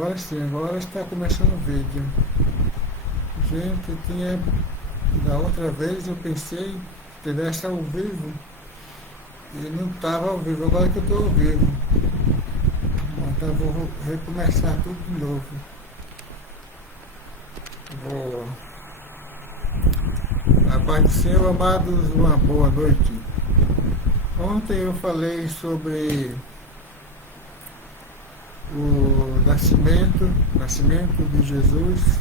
Agora sim, agora está começando o vídeo. Gente, da outra vez eu pensei que tivesse ao vivo e não estava ao vivo, agora que eu estou ao vivo. Então vou recomeçar tudo de novo. Vou. A paz do Senhor, amados, uma boa noite. Ontem eu falei sobre o nascimento de Jesus.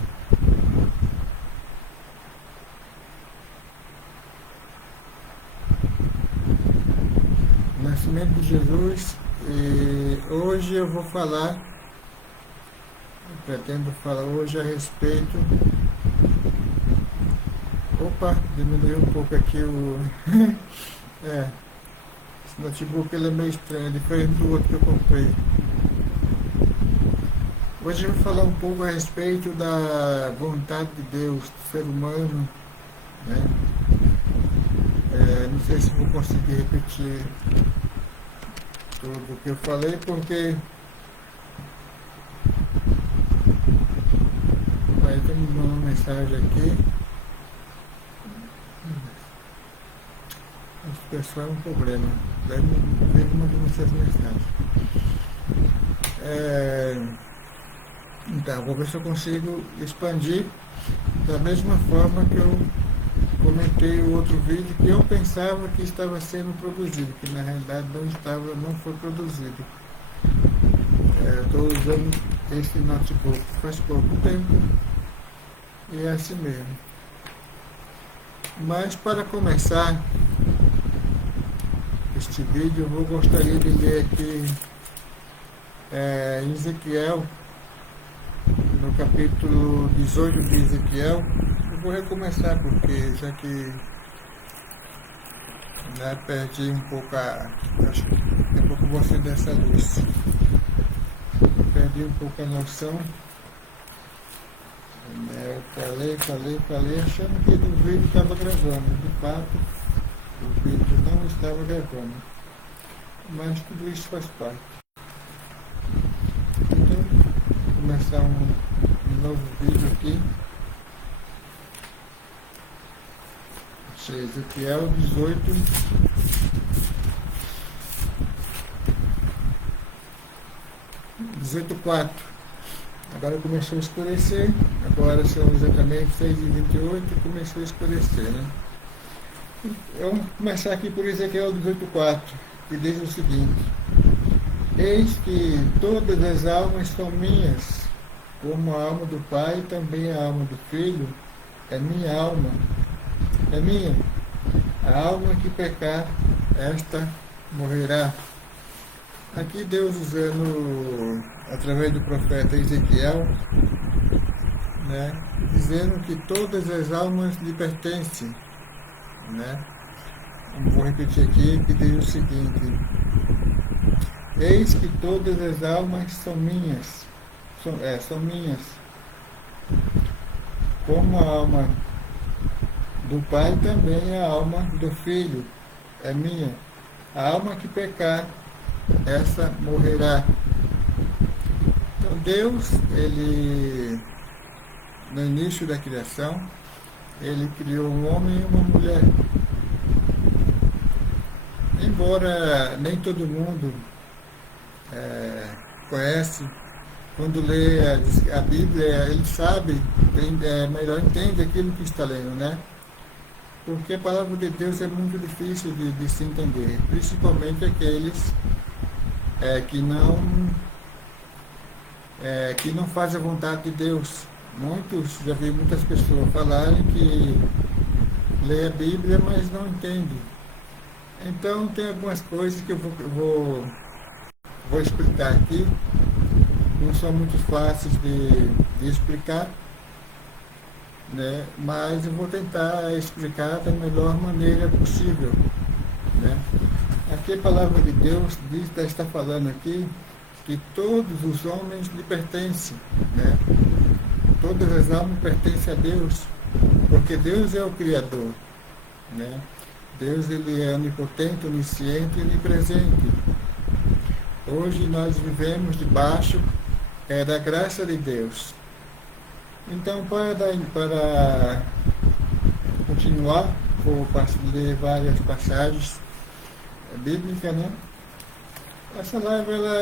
Nascimento de Jesus, e hoje eu vou falar, pretendo falar hoje a respeito. Opa, diminuiu um pouco aqui o. Esse notebook ele é meio estranho, é diferente do outro que eu comprei. Hoje eu vou falar um pouco a respeito da vontade de Deus, do ser humano, né? Não sei se vou conseguir repetir tudo o que eu falei, porque aí tem uma mensagem aqui. Esse pessoal é um problema. Deve mandar essas mensagens. Então, vou ver se eu consigo expandir da mesma forma que eu comentei o outro vídeo, que eu pensava que estava sendo produzido, que na realidade não foi produzido. Eu estou usando esse notebook faz pouco tempo e é assim mesmo. Mas para começar este vídeo, eu gostaria de ler aqui em Ezequiel, no capítulo 18 de Ezequiel. Eu vou recomeçar porque já que perdi um pouco acho que daqui a pouco vou acender essa luz. Perdi um pouco a noção. Eu falei, achando que o vídeo estava gravando. De fato, o vídeo não estava gravando. Mas tudo isso faz parte. Então, vou começar um novo vídeo aqui. Ezequiel 18:4. Agora começou a escurecer. Agora são exatamente 6h28 e começou a escurecer, né? Vamos começar aqui por Ezequiel 18:4, que diz o seguinte: Eis que todas as almas são minhas, como a alma do Pai, também a alma do Filho é minha alma. É minha. A alma que pecar, esta morrerá. Aqui Deus usando, através do profeta Ezequiel, né, dizendo que todas as almas lhe pertencem. Né? Vou repetir aqui, que diz o seguinte: Eis que todas as almas são minhas. São minhas. Como a alma do Pai, também a alma do Filho é minha. A alma que pecar, essa morrerá. Então Deus, ele, no início da criação, ele criou um homem e uma mulher. Embora nem todo mundo conhece, quando lê a Bíblia, ele sabe, melhor entende aquilo que está lendo, né? Porque a palavra de Deus é muito difícil de se entender, principalmente aqueles que não fazem a vontade de Deus. Já vi muitas pessoas falarem que lê a Bíblia, mas não entendem. Então tem algumas coisas que eu vou explicar aqui, não são muito fáceis de explicar, né? Mas eu vou tentar explicar da melhor maneira possível, né? Aqui a palavra de Deus está falando aqui que todos os homens lhe pertencem, né? Todas as almas pertencem a Deus, porque Deus é o Criador, né? Deus, ele é onipotente, onisciente e onipresente. Hoje nós vivemos debaixo é da graça de Deus. Então, para continuar, vou ler várias passagens bíblicas, né? Essa live ela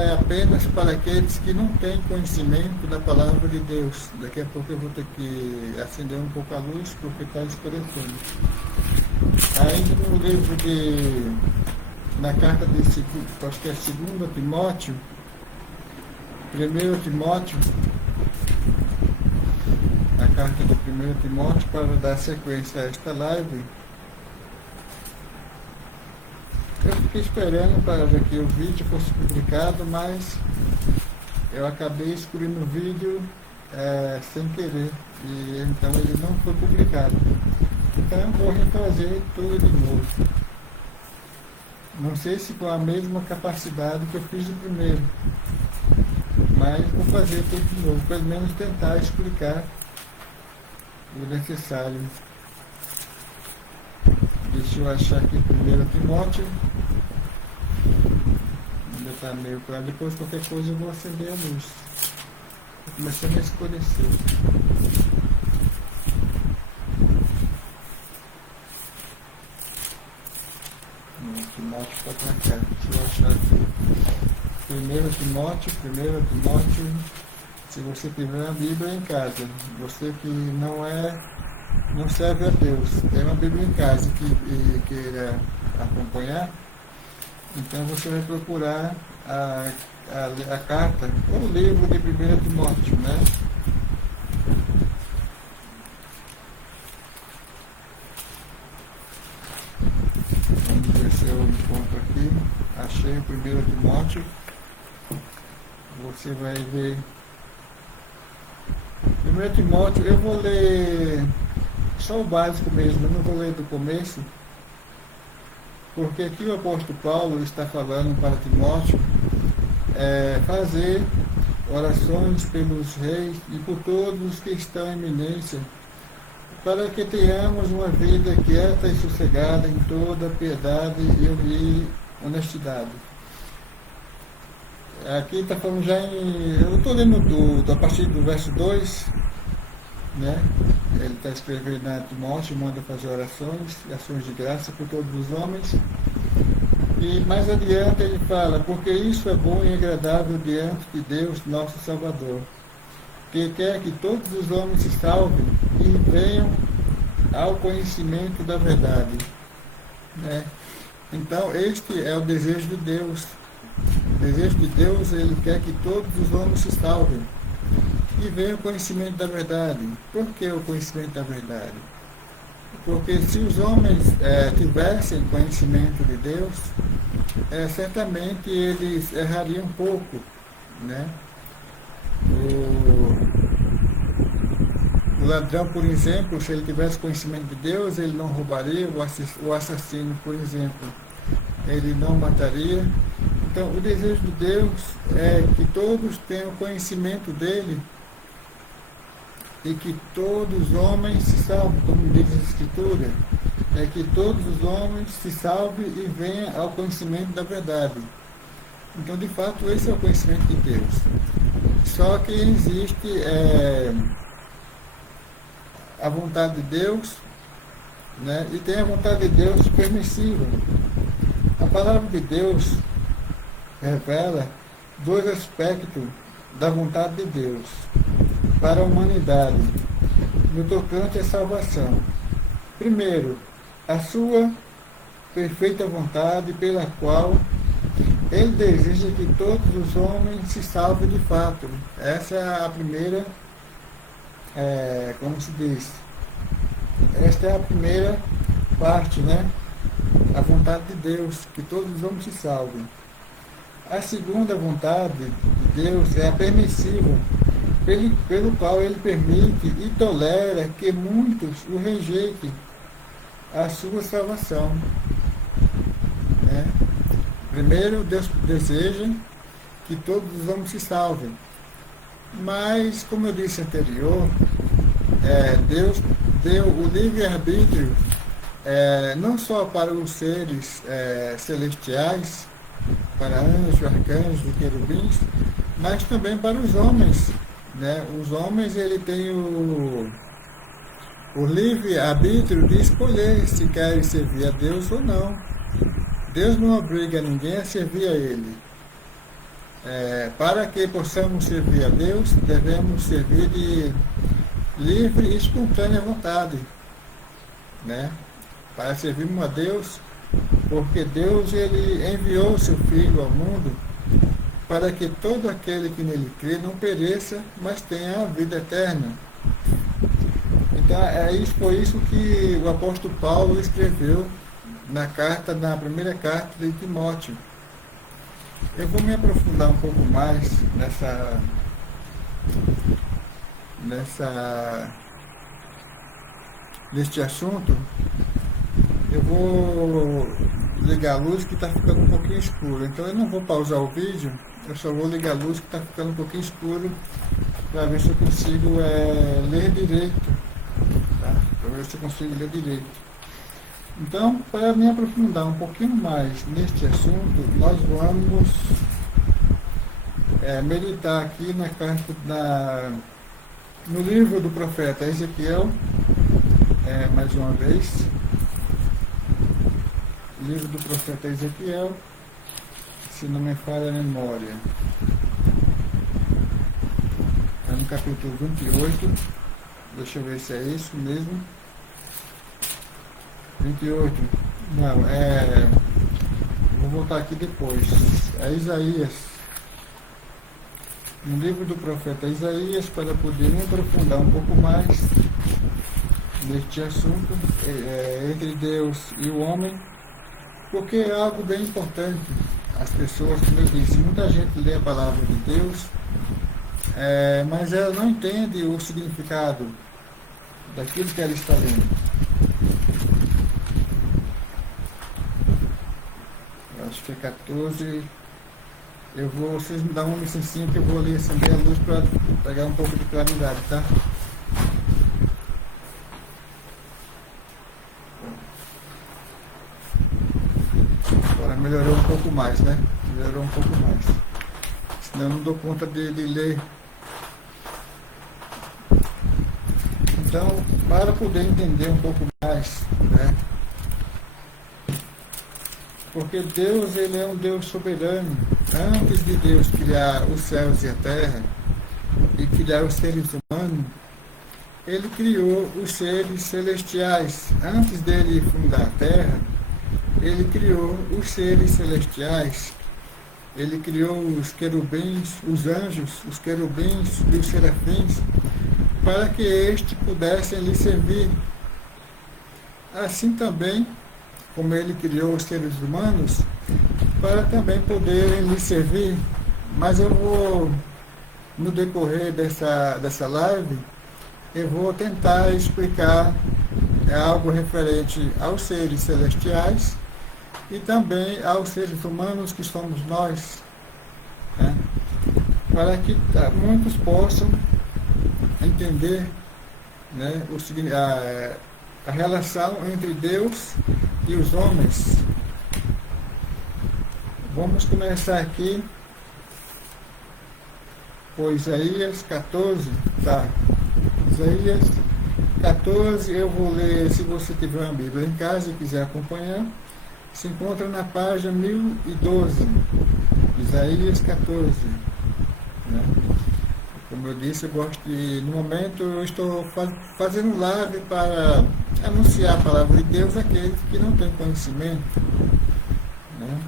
é apenas para aqueles que não têm conhecimento da palavra de Deus. Daqui a pouco eu vou ter que acender um pouco a luz porque está escurecendo. Ainda no livro na carta de acho que é 2 Timóteo, 1 Timóteo, a carta de 1 Timóteo, para dar sequência a esta live. Eu fiquei esperando para que o vídeo fosse publicado, mas eu acabei excluindo o vídeo sem querer, e então ele não foi publicado. Então eu vou refazer tudo de novo. Não sei se com a mesma capacidade que eu fiz o primeiro, mas vou fazer tudo de novo, pelo menos tentar explicar o necessário. Deixa eu achar aqui 1 Timóteo. Ainda está meio claro. Depois, qualquer coisa, eu vou acender a luz. Está começando a escurecer. Timóteo está para cá. Deixa eu achar aqui. 1 Timóteo. Se você tiver a Bíblia em casa, você que não serve a Deus, tem uma Bíblia em casa e queira acompanhar, então você vai procurar a carta, ou o livro de 1 Timóteo, né? Vamos ver se eu encontro aqui. Achei o 1 Timóteo. Você vai ver 1 Timóteo, eu vou ler só o básico mesmo, eu não vou ler do começo, porque aqui o apóstolo Paulo está falando para Timóteo fazer orações pelos reis e por todos que estão em eminência, para que tenhamos uma vida quieta e sossegada em toda piedade e honestidade. Aqui está falando já eu estou lendo a partir do verso 2, né? Ele está escrevendo a Timóteo, manda fazer orações e ações de graça por todos os homens. E mais adiante ele fala, porque isso é bom e agradável diante de Deus, nosso Salvador, que quer que todos os homens se salvem e venham ao conhecimento da verdade. Né? Então, este é o desejo de Deus. O desejo de Deus, ele quer que todos os homens se salvem e venham ao conhecimento da verdade. Por que o conhecimento da verdade? Porque se os homens tivessem conhecimento de Deus, certamente eles errariam pouco, né? O ladrão, por exemplo, se ele tivesse conhecimento de Deus, ele não roubaria. O assassino, por exemplo, ele não mataria. Então, o desejo de Deus é que todos tenham conhecimento dele e que todos os homens se salvem, como diz a Escritura, é que todos os homens se salvem e venham ao conhecimento da verdade. Então, de fato, esse é o conhecimento de Deus. Só que existe a vontade de Deus, né? E tem a vontade de Deus permissiva. A palavra de Deus revela dois aspectos da vontade de Deus para a humanidade no tocante à salvação. Primeiro, a sua perfeita vontade pela qual ele deseja que todos os homens se salvem de fato. Essa é a primeira, como se diz, esta é a primeira parte, né? A vontade de Deus, que todos os homens se salvem. A segunda vontade de Deus é a permissiva, pelo qual ele permite e tolera que muitos o rejeitem a sua salvação. Né? Primeiro, Deus deseja que todos os homens se salvem. Mas, como eu disse anterior, Deus deu o livre-arbítrio não só para os seres celestiais, para anjos, arcanjos e querubins, mas também para os homens, né? Os homens ele tem o livre-arbítrio de escolher se querem servir a Deus ou não. Deus não obriga ninguém a servir a Ele. Para que possamos servir a Deus, devemos servir de livre e espontânea vontade, né? Para servirmos a Deus, porque Deus ele enviou seu Filho ao mundo para que todo aquele que nele crê não pereça, mas tenha a vida eterna. Então, foi isso que o apóstolo Paulo escreveu na primeira carta de Timóteo. Eu vou me aprofundar um pouco mais neste assunto. Eu vou ligar a luz que está ficando um pouquinho escuro. Então eu não vou pausar o vídeo, eu só vou ligar a luz que está ficando um pouquinho escuro para ver se eu consigo ler direito. Tá? Para ver se eu consigo ler direito. Então, para me aprofundar um pouquinho mais neste assunto, nós vamos meditar aqui no livro do profeta Ezequiel, mais uma vez. Livro do profeta Ezequiel, se não me falha a memória. É no capítulo 28. Deixa eu ver se é isso mesmo. 28. Não, vou voltar aqui depois. É Isaías. No livro do profeta Isaías, para poder me aprofundar um pouco mais neste assunto entre Deus e o homem, porque é algo bem importante. As pessoas, como eu disse, muita gente lê a palavra de Deus, mas ela não entende o significado daquilo que ela está lendo. Eu acho que é 14. Vocês me dão uma licencinha que eu vou ali acender a luz para pegar um pouco de claridade, tá? Agora melhorou um pouco mais, né? Melhorou um pouco mais. Senão eu não dou conta de ler. Então, para poder entender um pouco mais, né? Porque Deus, ele é um Deus soberano. Antes de Deus criar os céus e a terra, e criar os seres humanos, ele criou os seres celestiais. Antes dele fundar a terra, ele criou os seres celestiais. Ele criou os querubins, os anjos, os querubins e os serafins, para que estes pudessem lhe servir. Assim também, como ele criou os seres humanos, para também poderem lhe servir. Mas eu vou, no decorrer dessa live, eu vou tentar explicar algo referente aos seres celestiais e também aos seres humanos que somos nós, né? Para que muitos possam entender, né, a relação entre Deus e os homens. Vamos começar aqui por Isaías 14, tá? Isaías 14, eu vou ler, se você tiver uma Bíblia em casa e quiser acompanhar, se encontra na página 1012, Isaías 14, né? Como eu disse, eu gosto de, no momento, eu estou fazendo live para anunciar a palavra de Deus àqueles que não têm conhecimento, né?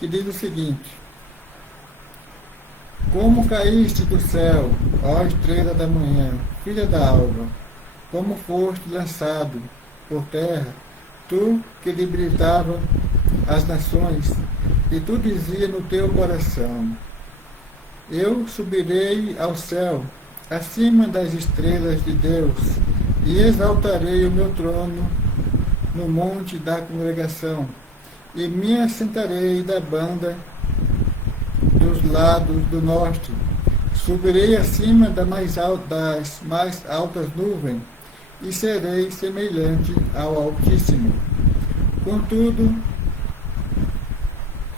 Que diz o seguinte: como caíste do céu, ó estrela da manhã, filha da alva, como foste lançado por terra, tu que debilitava as nações, e tu dizia no teu coração: eu subirei ao céu, acima das estrelas de Deus, e exaltarei o meu trono no monte da congregação, e me assentarei da banda dos lados do norte. Subirei acima das mais altas nuvens, e serei semelhante ao Altíssimo.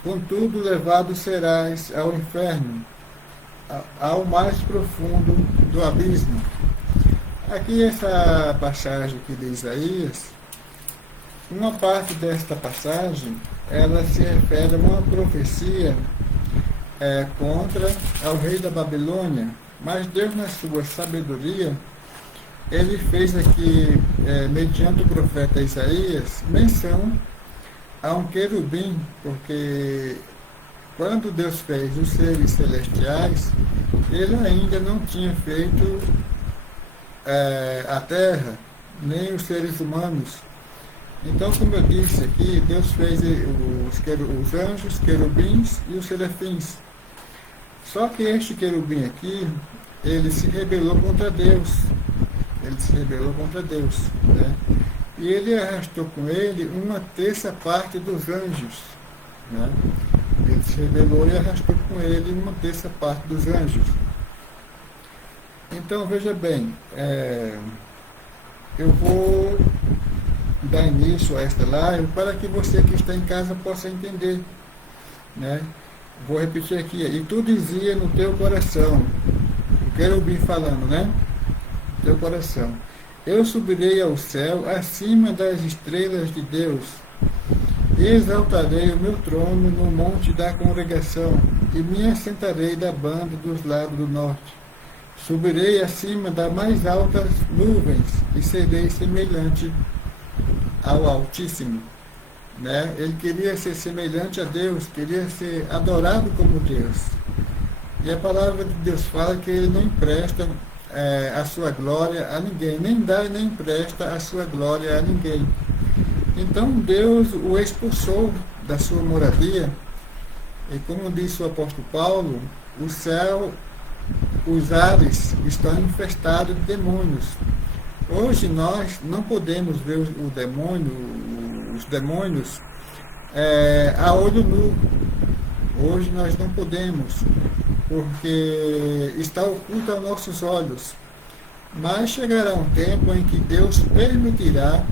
Contudo levado serás ao inferno, ao mais profundo do abismo. Aqui essa passagem aqui de Isaías, uma parte desta passagem, ela se refere a uma profecia contra ao rei da Babilônia, mas Deus, na sua sabedoria, ele fez aqui, mediante o profeta Isaías, menção a um querubim, porque quando Deus fez os seres celestiais, ele ainda não tinha feito a terra, nem os seres humanos. Então, como eu disse aqui, Deus fez os anjos, querubins e os serafins. Só que este querubim aqui, ele se rebelou contra Deus. Ele se rebelou contra Deus, né? E ele arrastou com ele uma terça parte dos anjos, né? Ele se rebelou e arrastou com ele uma terça parte dos anjos. Então, veja bem, eu vou dar início a esta live para que você que está em casa possa entender, né? Vou repetir aqui, e tu dizia no teu coração, o querubim falando, né? Teu coração, eu subirei ao céu acima das estrelas de Deus, e exaltarei o meu trono no monte da congregação, e me assentarei da banda dos lados do norte. Subirei acima das mais altas nuvens, e serei semelhante ao Altíssimo. Né? Ele queria ser semelhante a Deus, queria ser adorado como Deus. E a palavra de Deus fala que ele não empresta a sua glória a ninguém, nem dá e nem empresta a sua glória a ninguém. Então Deus o expulsou da sua moradia, e como disse o apóstolo Paulo, o céu, os ares estão infestados de demônios. Hoje nós não podemos ver os demônios a olho nu. Hoje nós não podemos, porque está oculto aos nossos olhos. Mas chegará um tempo em que Deus permitirá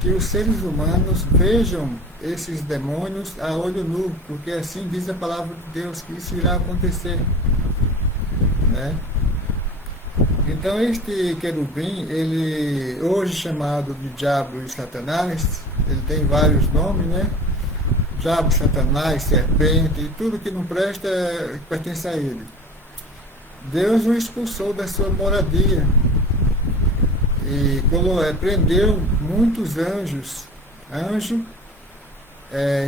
que os seres humanos vejam esses demônios a olho nu, porque assim diz a palavra de Deus que isso irá acontecer, né? Então este querubim, ele hoje chamado de Diabo e Satanás, ele tem vários nomes, né? Diabo, Satanás, serpente, e tudo que não presta pertence a ele. Deus o expulsou da sua moradia e prendeu muitos anjos,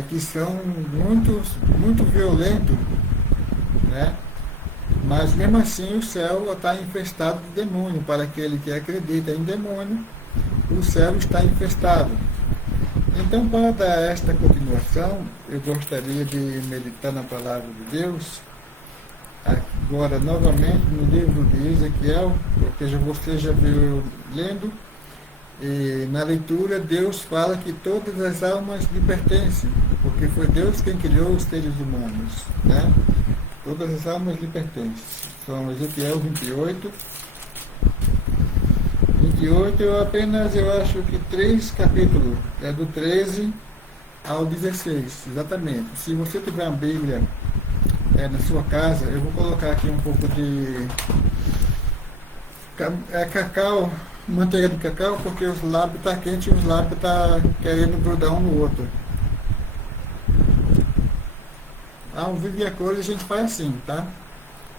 que são muito violentos, né? Mas mesmo assim o céu está infestado de demônio. Para aquele que acredita em demônio, o céu está infestado. Então, para dar esta continuação, eu gostaria de meditar na palavra de Deus, agora novamente no livro de Ezequiel, porque você já viu eu lendo, e na leitura Deus fala que todas as almas lhe pertencem, porque foi Deus quem criou os seres humanos, né? Todas as almas lhe pertencem. São Ezequiel 28. 28, eu acho que 3 capítulos, do 13 ao 16, exatamente. Se você tiver uma Bíblia na sua casa, eu vou colocar aqui um pouco de cacau, manteiga de cacau, porque os lábios estão quentes e os lábios estão querendo grudar um no outro. Ao vídeo a cores a gente faz assim, tá?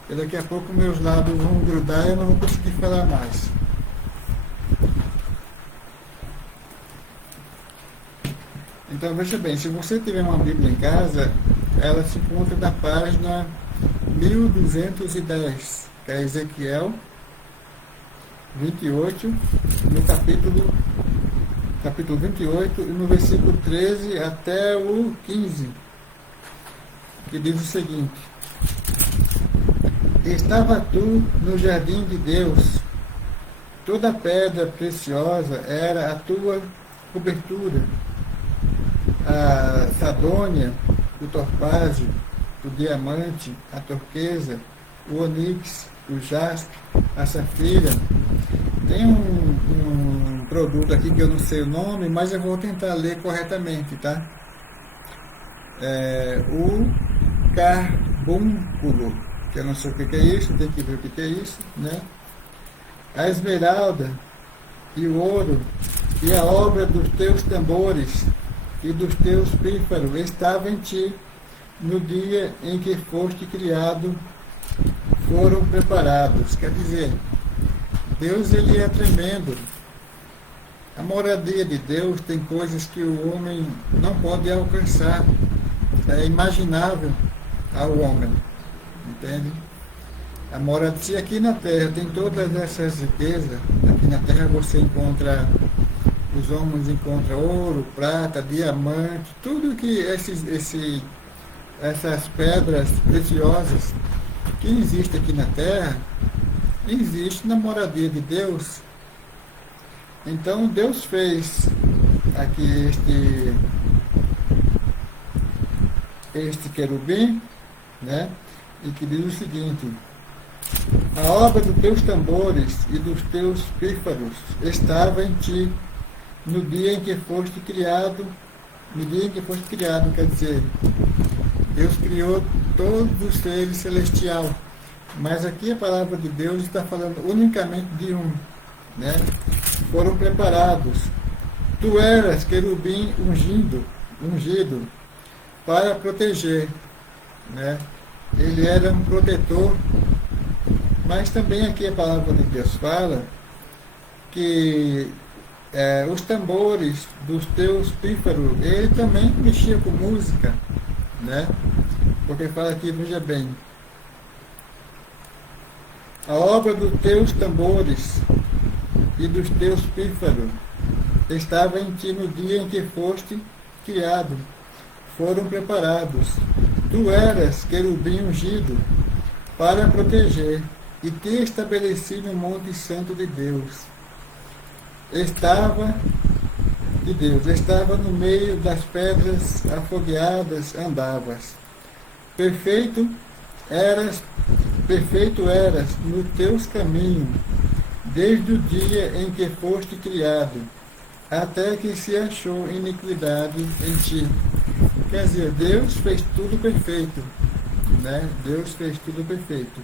E daqui a pouco meus lábios vão grudar e eu não vou conseguir falar mais. Então veja bem, se você tiver uma Bíblia em casa, ela se encontra na página 1210, que é Ezequiel 28, no capítulo 28, e no versículo 13 até o 15. Que diz o seguinte: estava tu no jardim de Deus, toda pedra preciosa era a tua cobertura, a sardônia, o topázio, o diamante, a turquesa, o onix, o jaspe, a safira. Tem um produto aqui que eu não sei o nome, mas eu vou tentar ler corretamente, tá? O carbúnculo, que eu não sei o que é isso, tem que ver o que é isso, né? A esmeralda e o ouro e a obra dos teus tambores e dos teus pífaros estava em ti no dia em que foste criado, foram preparados. Quer dizer, Deus ele é tremendo. A moradia de Deus tem coisas que o homem não pode alcançar. É imaginável ao homem. Entende? A moradia, se aqui na Terra tem todas essas riquezas, aqui na Terra você encontra, os homens encontram ouro, prata, diamante, tudo que essas pedras preciosas que existem aqui na Terra, existe na moradia de Deus. Então Deus fez aqui este querubim, né? E que diz o seguinte: a obra dos teus tambores e dos teus pífaros estava em ti no dia em que foste criado. No dia em que foste criado, quer dizer, Deus criou todos os seres celestiais. Mas aqui a palavra de Deus está falando unicamente de um, né? Foram preparados. Tu eras querubim ungido para proteger, né? Ele era um protetor. Mas também aqui a palavra de Deus fala que os tambores dos teus pífaros, ele também mexia com música, né? Porque fala aqui, veja bem, a obra dos teus tambores e dos teus pífaros estava em ti no dia em que foste criado, foram preparados. Tu eras querubim ungido para proteger, e te estabeleci no monte santo de Deus. Estava no meio das pedras afogueadas andavas. Perfeito eras nos teus caminhos, desde o dia em que foste criado, até que se achou iniquidade em ti. Quer dizer, Deus fez tudo perfeito, né? Deus fez tudo perfeito.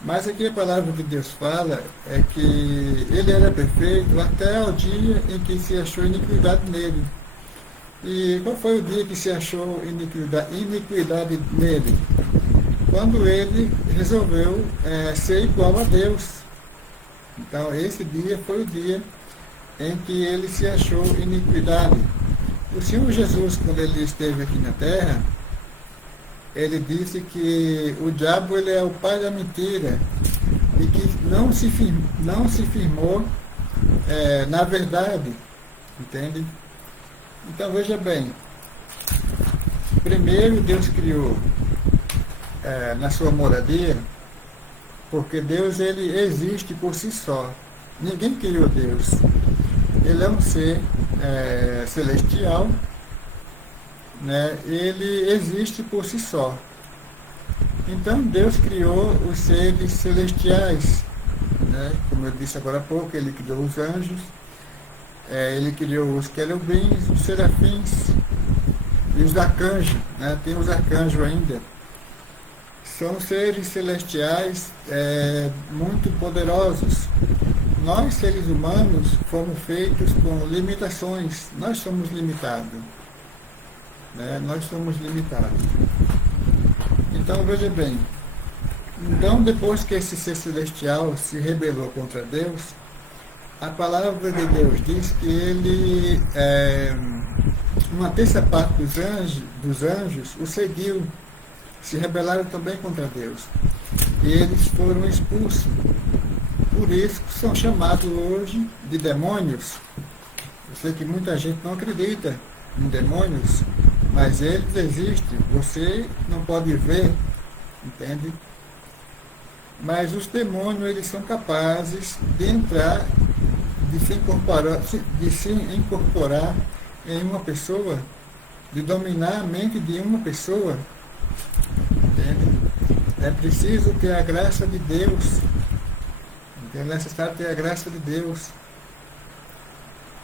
Mas aqui a palavra de Deus fala é que ele era perfeito até o dia em que se achou iniquidade nele. E qual foi o dia que se achou iniquidade nele? Quando ele resolveu ser igual a Deus. Então esse dia foi o dia em que ele se achou iniquidade. O Senhor Jesus, quando ele esteve aqui na terra, ele disse que o diabo ele é o pai da mentira e que não se firmou na verdade, entende? Então veja bem, primeiro Deus criou na sua moradia, porque Deus ele existe por si só, ninguém criou Deus, ele é um ser celestial, né? Ele existe por si só. Então Deus criou os seres celestiais, né? Como eu disse agora há pouco, ele criou os anjos, ele criou os querubins, os serafins e os arcanjos, né? Tem os arcanjos ainda. São seres celestiais muito poderosos. Nós, seres humanos, fomos feitos com limitações, nós somos limitados. Nós somos limitados. Então veja bem, então depois que esse ser celestial se rebelou contra Deus, a palavra de Deus diz que ele, uma terça parte dos anjos o seguiu, se rebelaram também contra Deus, e eles foram expulsos. Por isso que são chamados hoje de demônios. Eu sei que muita gente não acredita em demônios, mas eles existem, você não pode ver, entende? Mas os demônios, eles são capazes de entrar, de se incorporar em uma pessoa, de dominar a mente de uma pessoa, entende? É preciso ter a graça de Deus, é necessário ter a graça de Deus.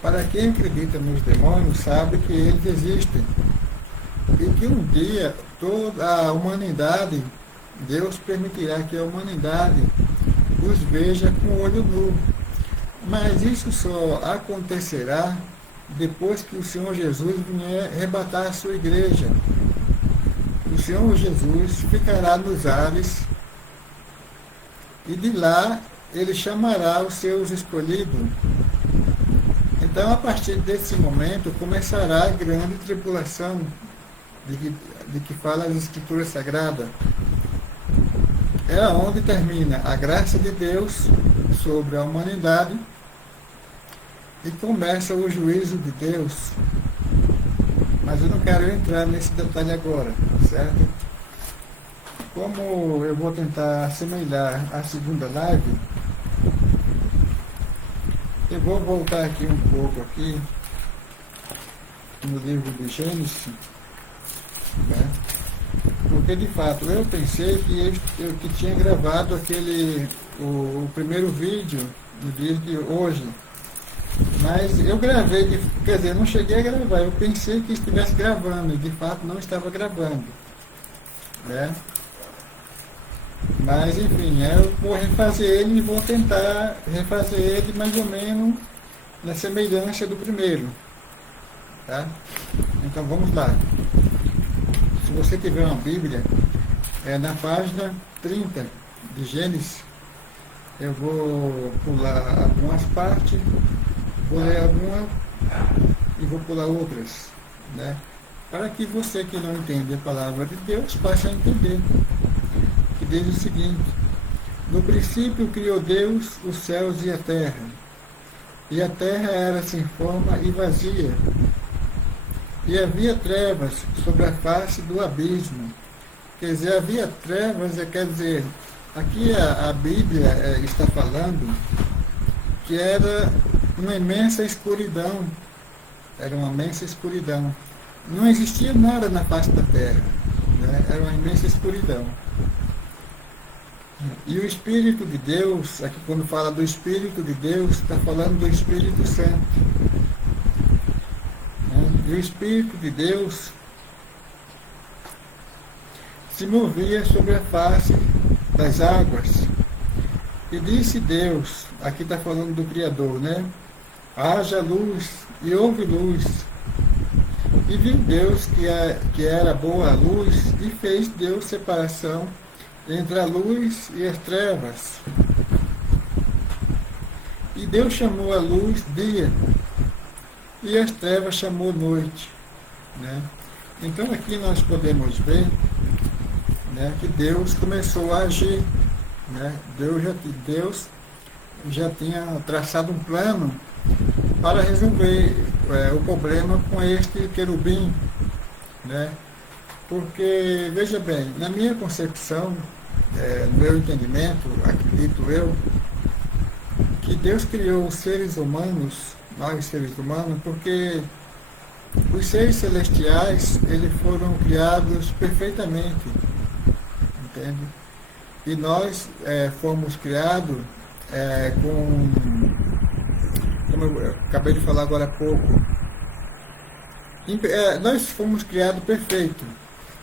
Para quem acredita nos demônios, sabe que eles existem. E que um dia toda a humanidade Deus permitirá que a humanidade os veja com o olho nu. Mas isso só acontecerá depois que o Senhor Jesus vier arrebatar a sua igreja. O Senhor Jesus ficará nos ares e de lá ele chamará os seus escolhidos. Então, a partir desse momento, começará a grande tribulação de que fala as Escrituras Sagradas. É onde termina a graça de Deus sobre a humanidade e começa o juízo de Deus. Mas eu não quero entrar nesse detalhe agora, certo? Como eu vou tentar assemelhar a segunda live, eu vou voltar aqui um pouco aqui no livro de Gênesis, né? Porque de fato eu pensei que tinha gravado o primeiro vídeo no dia de hoje, mas eu gravei, quer dizer, não cheguei a gravar, eu pensei que estivesse gravando e de fato não estava gravando, né? Mas enfim, eu vou refazer ele e vou tentar refazer ele mais ou menos na semelhança do primeiro, tá? Então vamos lá. Se você tiver uma Bíblia, na página 30 de Gênesis, eu vou pular algumas partes, vou ler algumas e vou pular outras, né? Para que você que não entende a palavra de Deus passe a entender. Que diz o seguinte: no princípio criou Deus os céus e a terra era sem forma e vazia, e havia trevas sobre a face do abismo. Quer dizer, havia trevas, quer dizer, aqui a Bíblia está falando que era uma imensa escuridão, era uma imensa escuridão. Não existia nada na face da terra, né? Era uma imensa escuridão. E o Espírito de Deus, aqui quando fala do Espírito de Deus, está falando do Espírito Santo. E o Espírito de Deus se movia sobre a face das águas. E disse Deus, aqui está falando do Criador, né? Haja luz, e houve luz. E viu Deus que era boa a luz, e fez Deus separação entre a luz e as trevas. E Deus chamou a luz dia, e as trevas chamou noite, né? Então aqui nós podemos ver, né, que Deus começou a agir, né? Deus já tinha traçado um plano para resolver o problema com este querubim, né? Porque, veja bem, na minha concepção, no meu entendimento, acredito eu, que Deus criou os seres humanos, nós seres humanos, porque os seres celestiais, eles foram criados perfeitamente, entende? E nós fomos criados como eu acabei de falar agora há pouco, nós fomos criados perfeitos.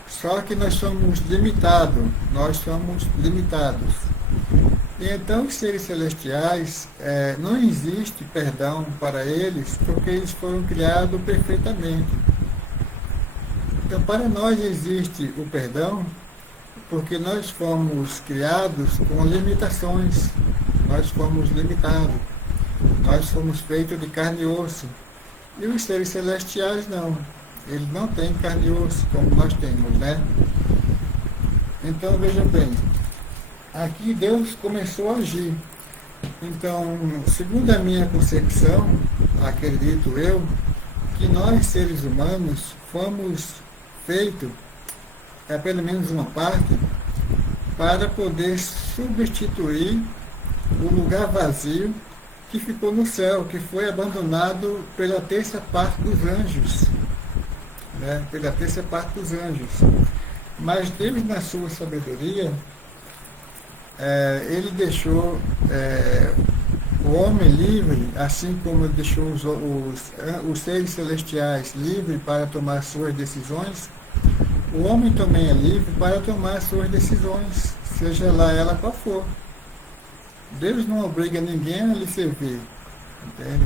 Só que nós somos limitados, E então os seres celestiais, não existe perdão para eles, porque eles foram criados perfeitamente. Então para nós existe o perdão, porque nós fomos criados com limitações, nós fomos limitados, nós fomos feitos de carne e osso. E os seres celestiais não. Eles não têm carne e osso como nós temos, né? Então, veja bem, aqui Deus começou a agir. Então, segundo a minha concepção, acredito eu, que nós, seres humanos, fomos feitos, pelo menos uma parte, para poder substituir o lugar vazio que ficou no céu, que foi abandonado pela terça parte dos anjos. Né, pela terça parte dos anjos. Mas Deus, na sua sabedoria, ele deixou o homem livre, assim como ele deixou os seres celestiais livres para tomar suas decisões. O homem também é livre para tomar suas decisões, seja lá ela qual for. Deus não obriga ninguém a lhe servir. Entende?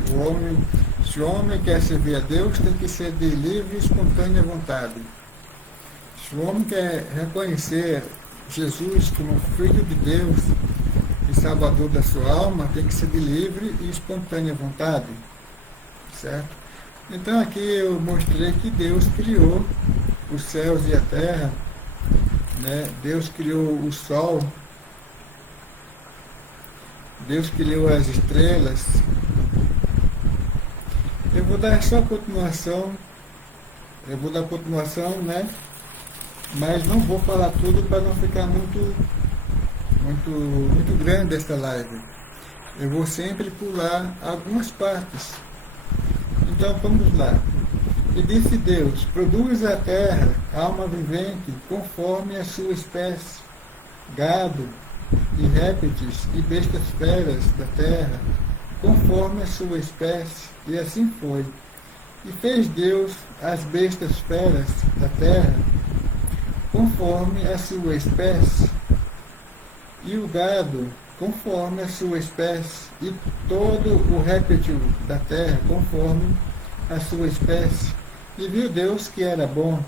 Se o homem quer servir a Deus, tem que ser de livre e espontânea vontade. Se o homem quer reconhecer Jesus como Filho de Deus e Salvador da sua alma, tem que ser de livre e espontânea vontade. Certo? Então aqui eu mostrei que Deus criou os céus e a terra, né? Deus criou o sol, Deus criou as estrelas. Eu vou dar só continuação, né? Mas não vou falar tudo para não ficar muito grande esta live. Eu vou sempre pular algumas partes. Então vamos lá. E disse Deus: produz a terra alma vivente, conforme a sua espécie, gado, e répteis, e bestas feras da terra, conforme a sua espécie. E assim foi. E fez Deus as bestas feras da terra, conforme a sua espécie, e o gado, conforme a sua espécie, e todo o réptil da terra, conforme a sua espécie. E viu Deus que era bom.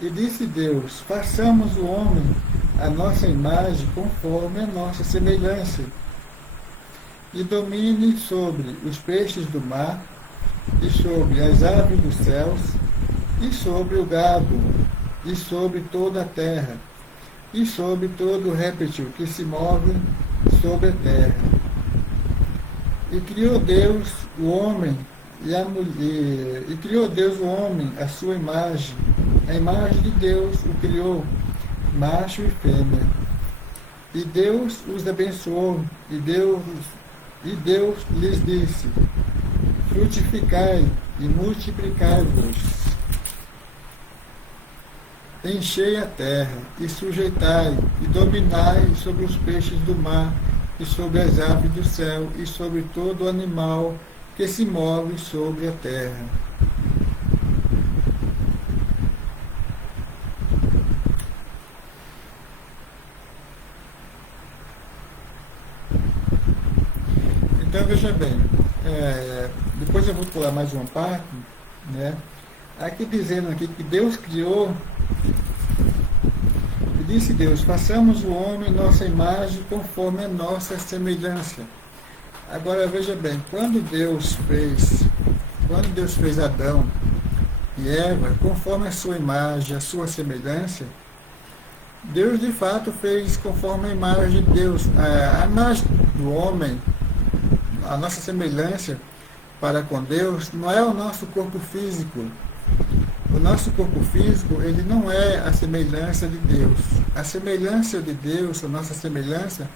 E disse Deus: façamos o homem a nossa imagem, conforme a nossa semelhança, e domine sobre os peixes do mar, e sobre as aves dos céus, e sobre o gado, e sobre toda a terra, e sobre todo réptil que se move sobre a terra. E criou Deus o homem e a mulher, e criou Deus o homem à sua imagem, a imagem de Deus o criou, macho e fêmea. E Deus os abençoou, e Deus lhes disse: frutificai e multiplicai-vos, enchei a terra, e sujeitai, e dominai sobre os peixes do mar, e sobre as aves do céu, e sobre todo animal que se move sobre a terra. Então veja bem, depois eu vou pular mais uma parte, né? Aqui dizendo aqui que Deus criou, e disse Deus: façamos o homem nossa imagem, conforme a nossa semelhança. Agora veja bem, quando Deus fez Adão e Eva, conforme a sua imagem, a sua semelhança, Deus de fato fez conforme a imagem de Deus. A imagem do homem, a nossa semelhança para com Deus, não é o nosso corpo físico. O nosso corpo físico, ele não é a semelhança de Deus. A semelhança de Deus, a nossa semelhança,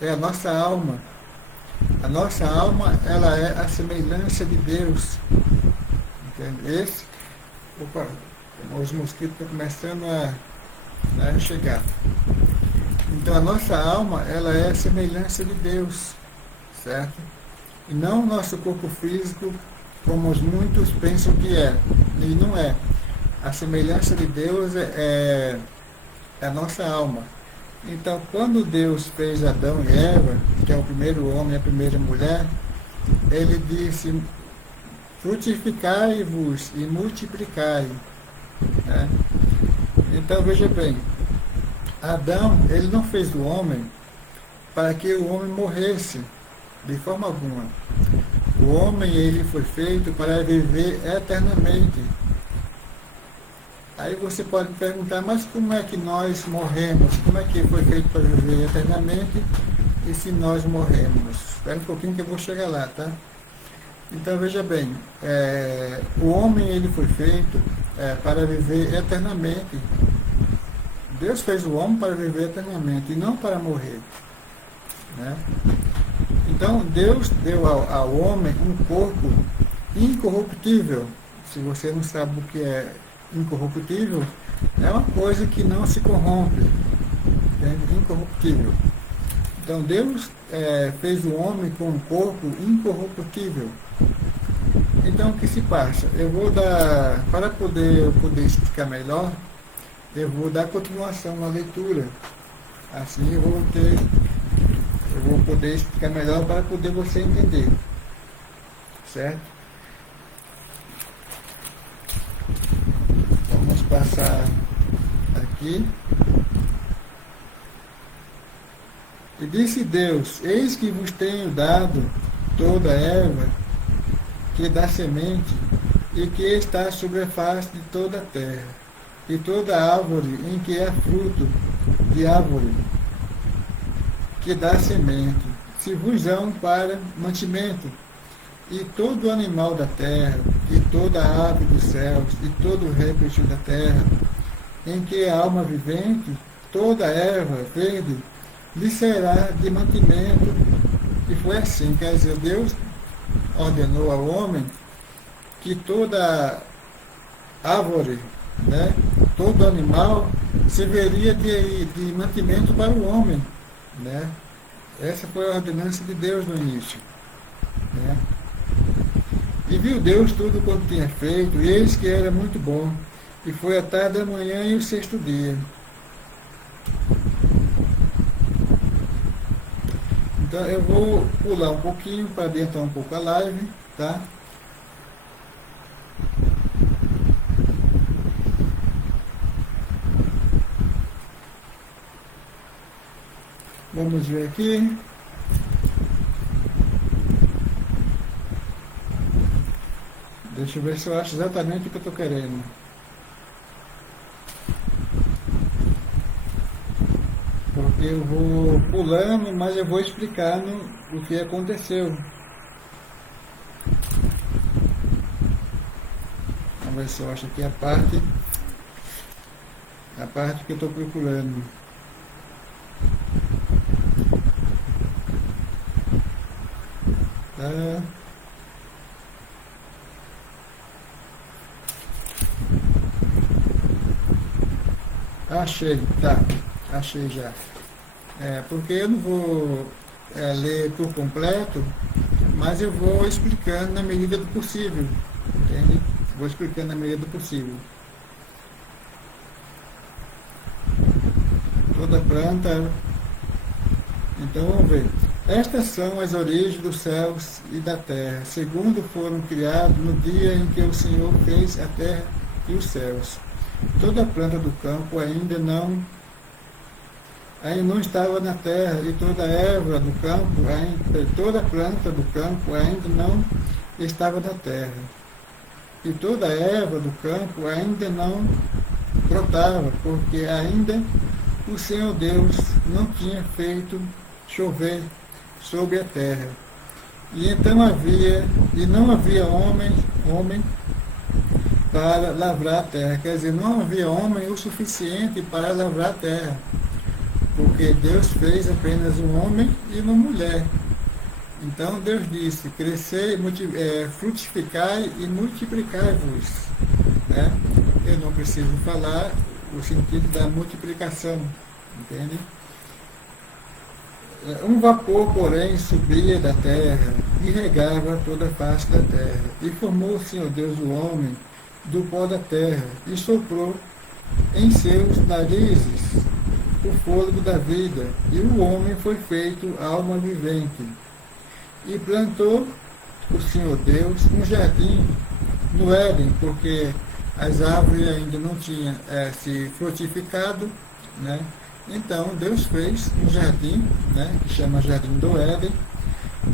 é a nossa alma. A nossa alma, ela é a semelhança de Deus. Entende? Os mosquitos estão começando a chegar. Então a nossa alma, ela é a semelhança de Deus, certo? E não o nosso corpo físico, como muitos pensam que é. E não é. A semelhança de Deus é a nossa alma. Então, quando Deus fez Adão e Eva, que é o primeiro homem e a primeira mulher, ele disse: frutificai-vos e multiplicai. Né? Então, veja bem, Adão, ele não fez o homem para que o homem morresse, de forma alguma. O homem, ele foi feito para viver eternamente. Aí você pode perguntar: mas como é que nós morremos? Como é que foi feito para viver eternamente e se nós morremos? Espera um pouquinho que eu vou chegar lá, tá? Então veja bem, o homem, ele foi feito para viver eternamente. Deus fez o homem para viver eternamente e não para morrer, né? Então Deus deu ao homem um corpo incorruptível. Se você não sabe o que é incorruptível, é uma coisa que não se corrompe, entende? Incorruptível. Então Deus fez o homem com um corpo incorruptível. Então, o que se passa? Eu vou dar, para poder explicar melhor, eu vou dar continuação na leitura. Assim eu vou poder explicar melhor para poder você entender. Certo? Vamos passar aqui. E disse Deus: Eis que vos tenho dado toda erva que dá semente e que está sobre a face de toda a terra, e toda árvore em que há fruto de árvore que dá semente, se vos dão para mantimento, e todo animal da terra, e toda ave dos céus, e todo réptil da terra, em que há alma vivente, toda erva verde lhe será de mantimento. E foi assim, quer dizer, Deus ordenou ao homem que toda árvore, né, todo animal serviria de mantimento para o homem. Né? Essa foi a ordenança de Deus no início. Né? E viu Deus tudo quanto tinha feito, e eis que era muito bom. E foi a tarde da manhã e o sexto dia. Então eu vou pular um pouquinho para adiantar um pouco a live, tá? Vamos ver aqui. Deixa eu ver se eu acho exatamente o que eu estou querendo. Porque eu vou pulando, mas eu vou explicando o que aconteceu. Vamos ver se eu acho aqui a parte que eu estou procurando. Tá. Achei, tá. Achei já. Porque eu não vou ler por completo, mas eu vou explicando na medida do possível. Entende? Vou explicando na medida do possível. Toda planta. Então vamos ver. Estas são as origens dos céus e da terra, segundo foram criados no dia em que o Senhor fez a terra e os céus. Toda planta do campo ainda não estava na terra, e toda erva do campo, toda planta do campo ainda não estava na terra. E toda erva do campo ainda não brotava, porque ainda o Senhor Deus não tinha feito chover sobre a terra. E então não havia homem para lavrar a terra. Quer dizer, não havia homem o suficiente para lavrar a terra, porque Deus fez apenas um homem e uma mulher. Então Deus disse: crescer, frutificai e multiplicai-vos. Né? Eu não preciso falar o sentido da multiplicação, entende? Um vapor, porém, subia da terra e regava toda a face da terra. E formou o Senhor Deus o homem do pó da terra, e soprou em seus narizes o fôlego da vida, e o homem foi feito alma vivente. E plantou o Senhor Deus um jardim no Éden, porque as árvores ainda não tinham se frutificado, né? Então Deus fez um jardim, né, que chama Jardim do Éden,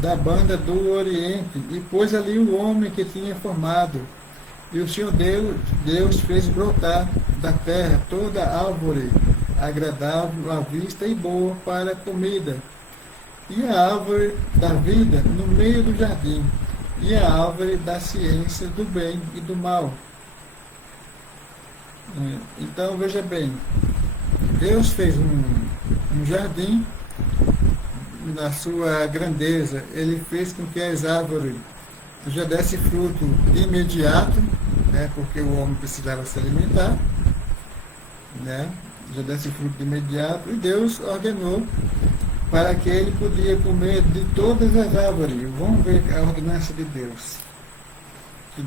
da banda do Oriente, e pôs ali o homem que tinha formado. E o Senhor Deus fez brotar da terra toda árvore agradável à vista e boa para a comida, e a árvore da vida no meio do jardim, e a árvore da ciência do bem e do mal. Então veja bem, Deus fez um jardim na sua grandeza. Ele fez com que as árvores já dessem fruto de imediato, né, porque o homem precisava se alimentar, né, já desse fruto de imediato, e Deus ordenou para que ele podia comer de todas as árvores. Vamos ver a ordenança de Deus. que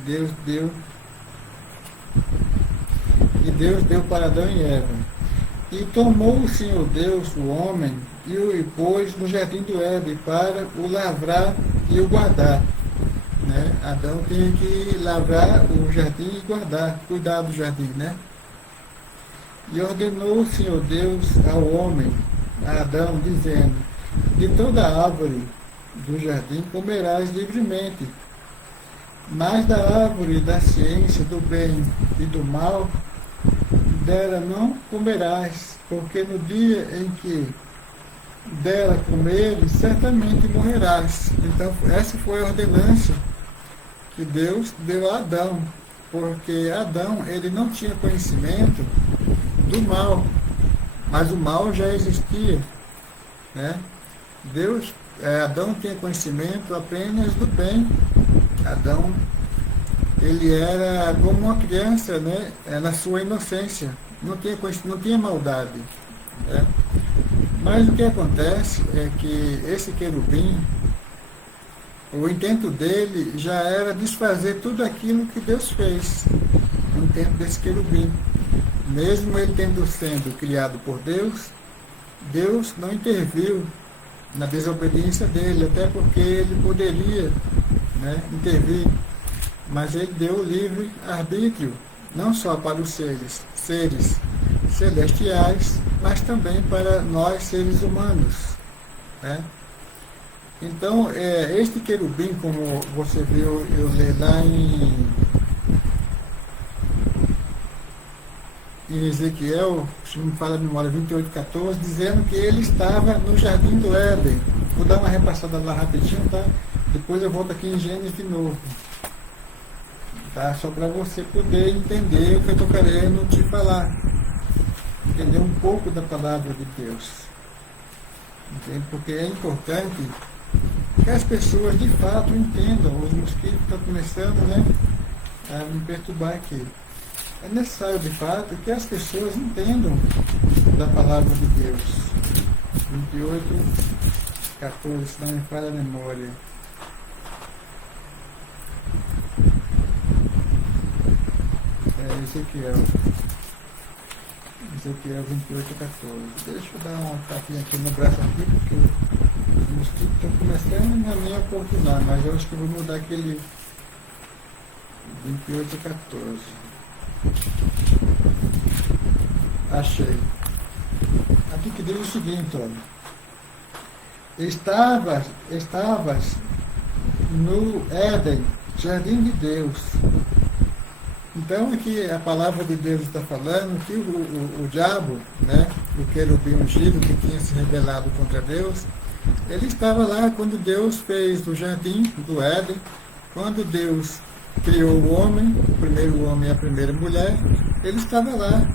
Deus deu para Adão e Eva. E tomou o Senhor Deus o homem e o pôs no jardim do Éden para o lavrar e o guardar. Né? Adão tinha que lavrar o jardim e guardar, cuidar do jardim, né? E ordenou o Senhor Deus ao homem, a Adão, dizendo: de toda árvore do jardim comerás livremente, mas da árvore da ciência do bem e do mal, dela não comerás, porque no dia em que dela comeres, certamente morrerás. Então, essa foi a ordenança que Deus deu a Adão, porque Adão, ele não tinha conhecimento do mal, mas o mal já existia, né? Adão tinha conhecimento apenas do bem. Adão, ele era como uma criança, né? Na sua inocência, não tinha maldade, né? Mas o que acontece é que esse querubim, o intento dele já era desfazer tudo aquilo que Deus fez, no intento desse querubim. Mesmo ele tendo sendo criado por Deus, Deus não interviu na desobediência dele, até porque ele poderia, né, intervir, mas ele deu livre arbítrio, não só para os seres celestiais, mas também para nós, seres humanos, né? Então, este querubim, como você viu eu ler lá em Ezequiel, se não me fala a memória, 28:14, dizendo que ele estava no jardim do Éden. Vou dar uma repassada lá rapidinho, tá? Depois eu volto aqui em Gênesis de novo. Tá? Só para você poder entender o que eu estou querendo te falar. Entender um pouco da palavra de Deus. Entende? Porque é importante que as pessoas de fato entendam. Os mosquitos estão começando, né, a me perturbar aqui. É necessário, de fato, que as pessoas entendam da palavra de Deus. 28:14, se não me falha a memória. Ezequiel 28:14. Deixa eu dar uma tapinha aqui no braço aqui, porque os mosquitos estão começando a me oportunar, mas eu acho que eu vou mudar aquele 28:14. Achei. Aqui que diz o seguinte, olha. Estavas no Éden, jardim de Deus. Então aqui a palavra de Deus está falando que o diabo, né, o querubim ungido que tinha se rebelado contra Deus, ele estava lá quando Deus fez o jardim do Éden, quando Deus criou o homem, o primeiro homem e a primeira mulher, ele estava lá,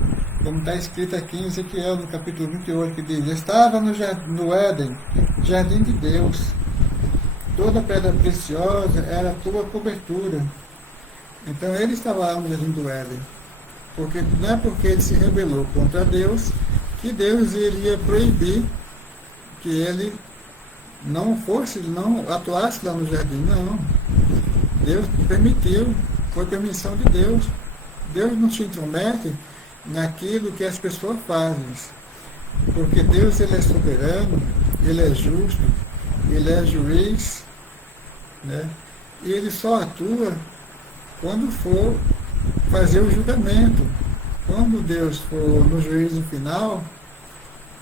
como está escrito aqui em Ezequiel, no capítulo 28, que diz: estava no Éden, jardim de Deus, toda pedra preciosa era a tua cobertura. Então ele estava lá no jardim do Éden, porque não é porque ele se rebelou contra Deus que Deus iria proibir que ele não atuasse lá no jardim, não. Deus permitiu, foi permissão de Deus. Deus não se intromete naquilo que as pessoas fazem, porque Deus, ele é soberano, ele é justo, ele é juiz, né? E ele só atua quando for fazer o julgamento. Quando Deus for no juízo final,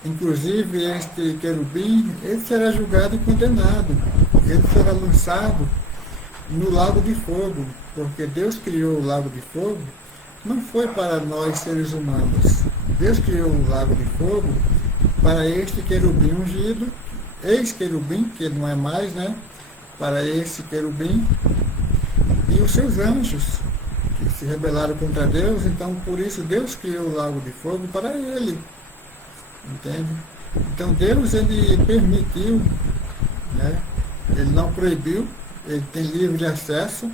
inclusive este querubim, ele será julgado e condenado, ele será lançado no lago de fogo, porque Deus criou o lago de fogo, não foi para nós seres humanos. Deus criou o lago de fogo para este querubim ungido, ex-querubim, que ele não é mais, né? Para esse querubim e os seus anjos, que se rebelaram contra Deus. Então, por isso, Deus criou o lago de fogo para ele. Entende? Então, Deus, ele permitiu, né? Ele não proibiu, ele tem livre acesso,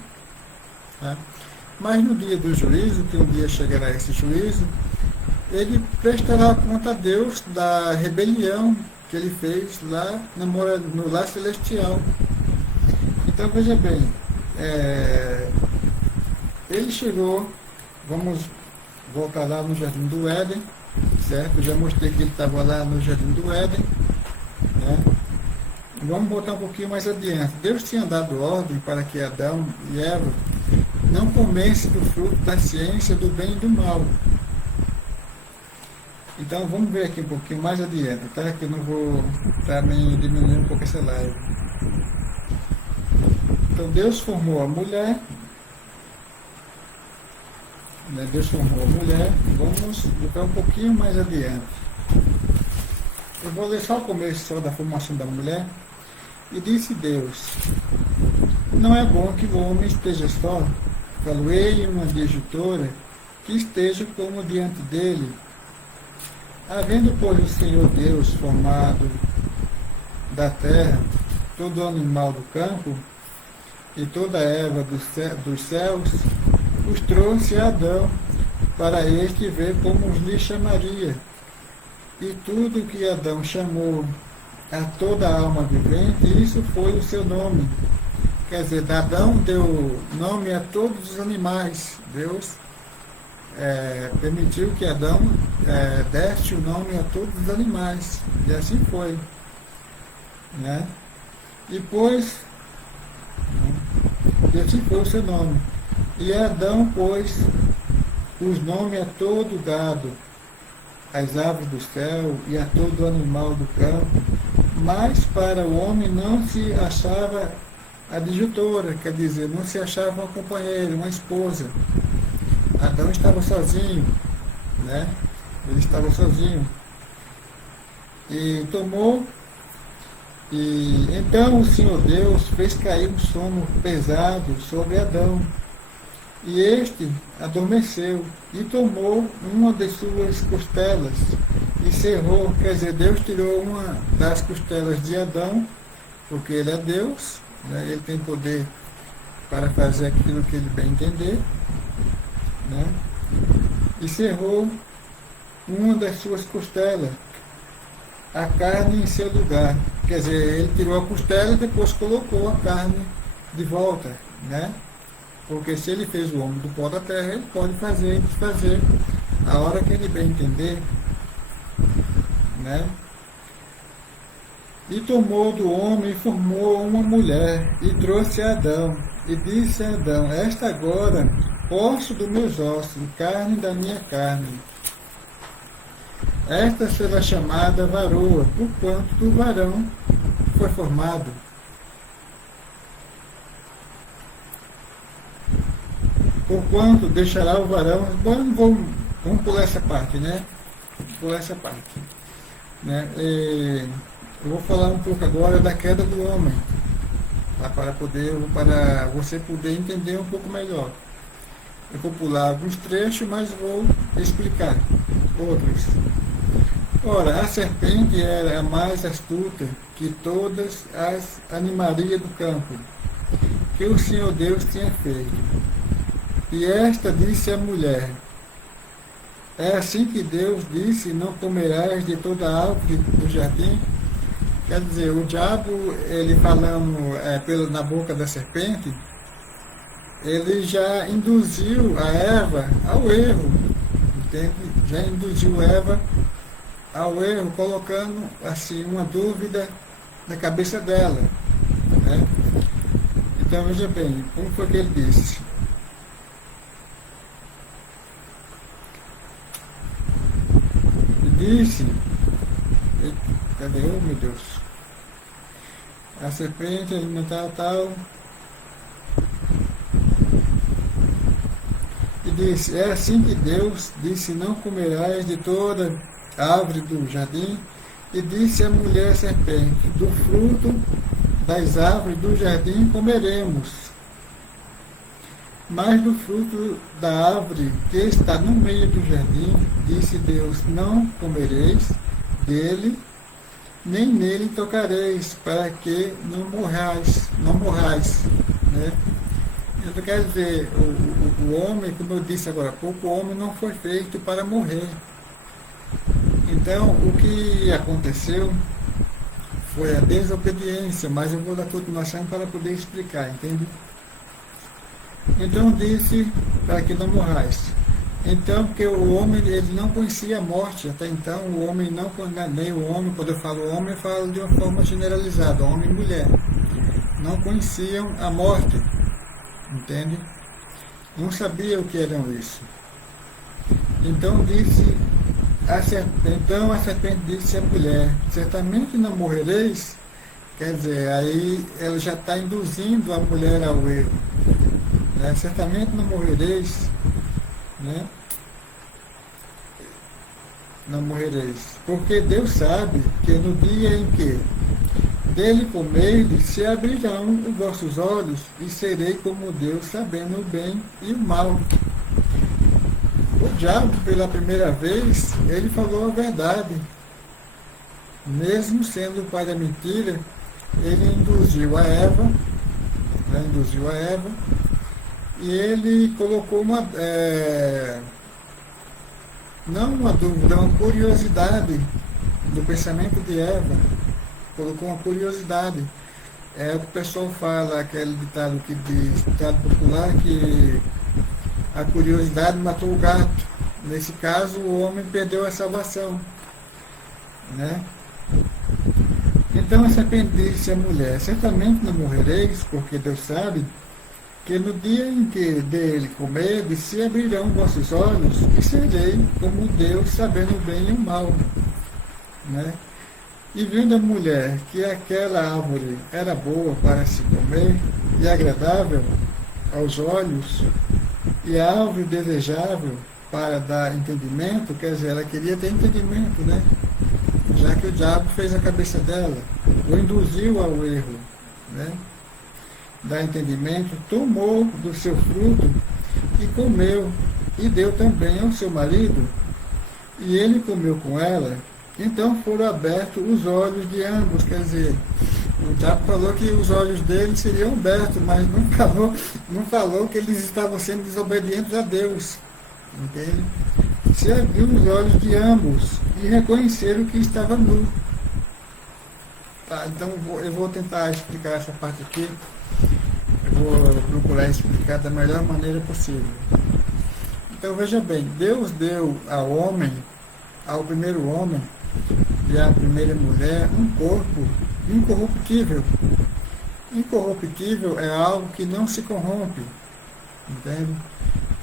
né? Mas no dia do juízo, que um dia chegará esse juízo, ele prestará conta a Deus da rebelião que ele fez lá no lar celestial. Então, veja bem, ele chegou, vamos voltar lá no Jardim do Éden, certo? Eu já mostrei que ele estava lá no Jardim do Éden, né? Vamos voltar um pouquinho mais adiante. Deus tinha dado ordem para que Adão e Eva não comessem do fruto da ciência do bem e do mal. Então vamos ver aqui um pouquinho mais adiante, tá? Que eu não vou também diminuir um pouco essa live. Então Deus formou a mulher, né? Deus formou a mulher. Vamos voltar um pouquinho mais adiante. Eu vou ler só o começo só da formação da mulher. E disse Deus: não é bom que o homem esteja só, falo-ei uma adjutora que esteja como diante dele. Havendo, pois, o Senhor Deus formado da terra todo animal do campo e toda erva dos céus, os trouxe a Adão para este ver como os lhe chamaria. E tudo que Adão chamou a toda a alma vivente, isso foi o seu nome. Quer dizer, Adão deu nome a todos os animais. Deus permitiu que Adão desse o nome a todos os animais. E assim foi. Né? E pôs, e assim foi o seu nome. E Adão pôs os nomes a todo o gado, às aves do céu e a todo animal do campo, mas para o homem não se achava adjutora, quer dizer, não se achava uma companheira, uma esposa. Adão estava sozinho, né? Ele estava sozinho. E então o Senhor Deus fez cair um sono pesado sobre Adão. E este adormeceu e tomou uma de suas costelas e cerrou, quer dizer, Deus tirou uma das costelas de Adão, porque ele é Deus, né? Ele tem poder para fazer aquilo que ele bem entender, né? E cerrou uma das suas costelas, a carne em seu lugar. Quer dizer, ele tirou a costela e depois colocou a carne de volta, né? Porque se ele fez o homem do pó da terra, ele pode fazer e desfazer a hora que ele bem entender, né? E tomou do homem e formou uma mulher e trouxe a Adão e disse a Adão: esta agora osso dos meus ossos, carne da minha carne. Esta será chamada varoa, porquanto do varão foi formado. Porquanto deixará o varão. Bom, vamos pular essa parte, né? Pular essa parte. Né? Eu vou falar um pouco agora da queda do homem, tá? para você poder entender um pouco melhor. Eu vou pular alguns trechos, mas vou explicar outros. Ora, a serpente era a mais astuta que todas as animarias do campo que o Senhor Deus tinha feito. E esta disse à mulher: é assim que Deus disse, não comerás de toda a árvore do jardim? Quer dizer, o diabo, ele falando na boca da serpente, ele já induziu a Eva ao erro, entende? Já induziu Eva ao erro, colocando assim uma dúvida na cabeça dela, né? Então veja bem, como foi que ele disse? Disse, cadê eu, meu Deus? A serpente alimentar tal. E disse: é assim que Deus disse: não comerás de toda árvore do jardim. E disse a mulher serpente: do fruto das árvores do jardim comeremos. Mas do fruto da árvore que está no meio do jardim, disse Deus: não comereis dele, nem nele tocareis, para que não morrais. Né? Então, quer dizer, o homem, como eu disse agora há pouco, o homem não foi feito para morrer. Então, o que aconteceu foi a desobediência, mas eu vou dar continuação para poder explicar, entende? Então disse para que não morrais. Então, porque o homem ele não conhecia a morte, até então o homem não, nem o homem, quando eu falo homem, eu falo de uma forma generalizada, homem e mulher, não conheciam a morte, entende? Não sabiam o que eram isso. Então disse, então a serpente disse à mulher, certamente não morrereis. Quer dizer, aí ela já está induzindo a mulher ao erro, né? Certamente não morrereis, né? Não morrereis, porque Deus sabe que no dia em que dele comerdes, se abrirão os vossos olhos, e serei como Deus, sabendo o bem e o mal. O diabo, pela primeira vez, ele falou a verdade. Mesmo sendo o pai da mentira, ele induziu a Eva, né, e ele colocou não uma dúvida, uma curiosidade do pensamento de Eva. Colocou uma curiosidade. É o que o pessoal fala, aquele ditado que diz, ditado popular, que a curiosidade matou o gato. Nesse caso, o homem perdeu a salvação, né? Então a serpente disse à mulher, certamente não morrereis, porque Deus sabe que no dia em que dele comerdes, se abrirão vossos olhos, e serei como Deus, sabendo o bem e o mal, né? E vendo a mulher que aquela árvore era boa para se comer, e agradável aos olhos, e árvore desejável para dar entendimento, quer dizer, ela queria ter entendimento, né? Já que o diabo fez a cabeça dela, o induziu ao erro, né? Dar entendimento, tomou do seu fruto e comeu, e deu também ao seu marido, e ele comeu com ela. Então foram abertos os olhos de ambos, quer dizer, o diabo falou que os olhos deles seriam abertos, mas não falou que eles estavam sendo desobedientes a Deus, entende? Se abriu os olhos de ambos e reconheceram que estava nu. Tá, então eu vou tentar explicar essa parte aqui. Eu vou procurar explicar da melhor maneira possível. Então veja bem, Deus deu ao homem, ao primeiro homem e à primeira mulher, um corpo incorruptível. Incorruptível é algo que não se corrompe, entende?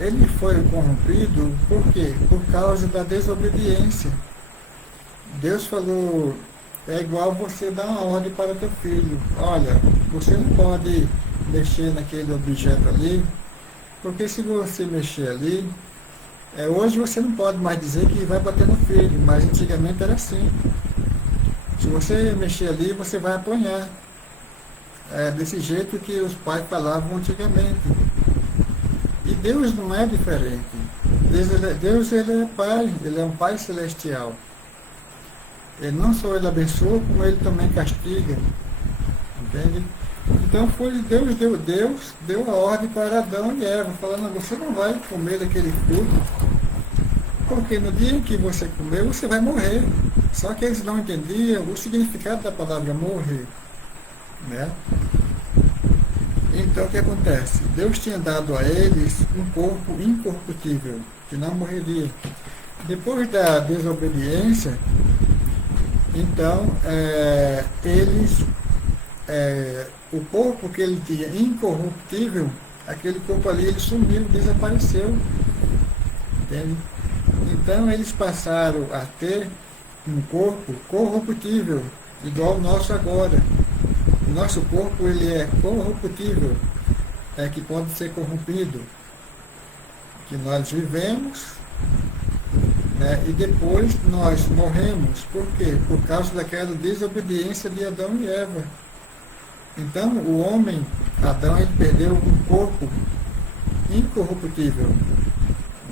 Ele foi corrompido por quê? Por causa da desobediência. Deus falou, é igual você dar uma ordem para teu filho. Olha, você não pode mexer naquele objeto ali, porque se você mexer ali, hoje você não pode mais dizer que vai bater no filho, mas antigamente era assim. Se você mexer ali, você vai apanhar. É desse jeito que os pais falavam antigamente. E Deus não é diferente. Deus ele é Pai, Ele é um Pai celestial. Ele não só Ele abençoa, como Ele também castiga. Entende? Então Deus deu a ordem para Adão e Eva, falando, você não vai comer daquele fruto, porque no dia em que você comer, você vai morrer. Só que eles não entendiam o significado da palavra morrer, né? Então o que acontece? Deus tinha dado a eles um corpo incorruptível, que não morreria. Depois da desobediência, então o corpo que ele tinha incorruptível, aquele corpo ali, ele sumiu, desapareceu. Entende? Então eles passaram a ter um corpo corruptível, igual o nosso agora. O nosso corpo ele é corruptível, que pode ser corrompido, que nós vivemos, né, e depois nós morremos. Por quê? Por causa daquela desobediência de Adão e Eva. Então o homem, Adão, ele perdeu um corpo incorruptível,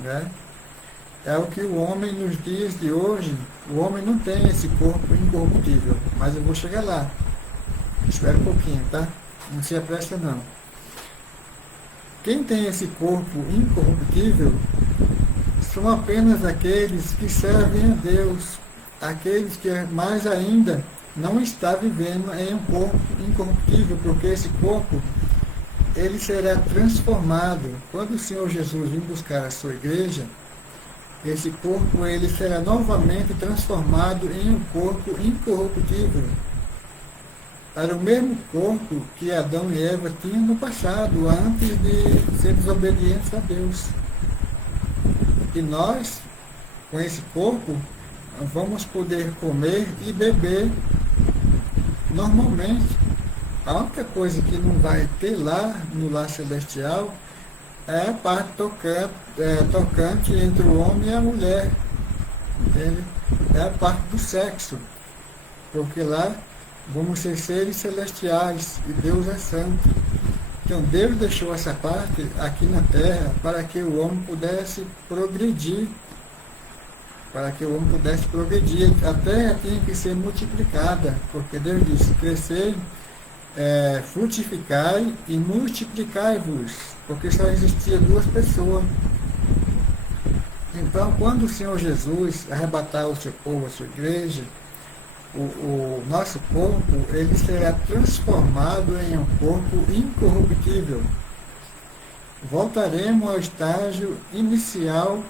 né? É o que o homem nos dias de hoje, o homem não tem esse corpo incorruptível, mas eu vou chegar lá. Espera um pouquinho, tá? Não se apressa não. Quem tem esse corpo incorruptível são apenas aqueles que servem a Deus, aqueles que mais ainda não está vivendo em um corpo incorruptível, porque esse corpo ele será transformado. Quando o Senhor Jesus vir buscar a sua igreja, esse corpo ele será novamente transformado em um corpo incorruptível, para o mesmo corpo que Adão e Eva tinham no passado, antes de ser desobedientes a Deus. E nós, com esse corpo, vamos poder comer e beber normalmente. A única coisa que não vai ter lá no lar celestial é a parte tocante entre o homem e a mulher. Entende? É a parte do sexo. Porque lá vamos ser seres celestiais e Deus é santo. Então Deus deixou essa parte aqui na terra para que o homem pudesse progredir. Para que o homem pudesse progredir. A terra tinha que ser multiplicada, porque Deus disse, crescer, frutificai e multiplicai-vos, porque só existia duas pessoas. Então, quando o Senhor Jesus arrebatar o seu povo, a sua igreja, o nosso corpo, ele será transformado em um corpo incorruptível. Voltaremos ao estágio inicial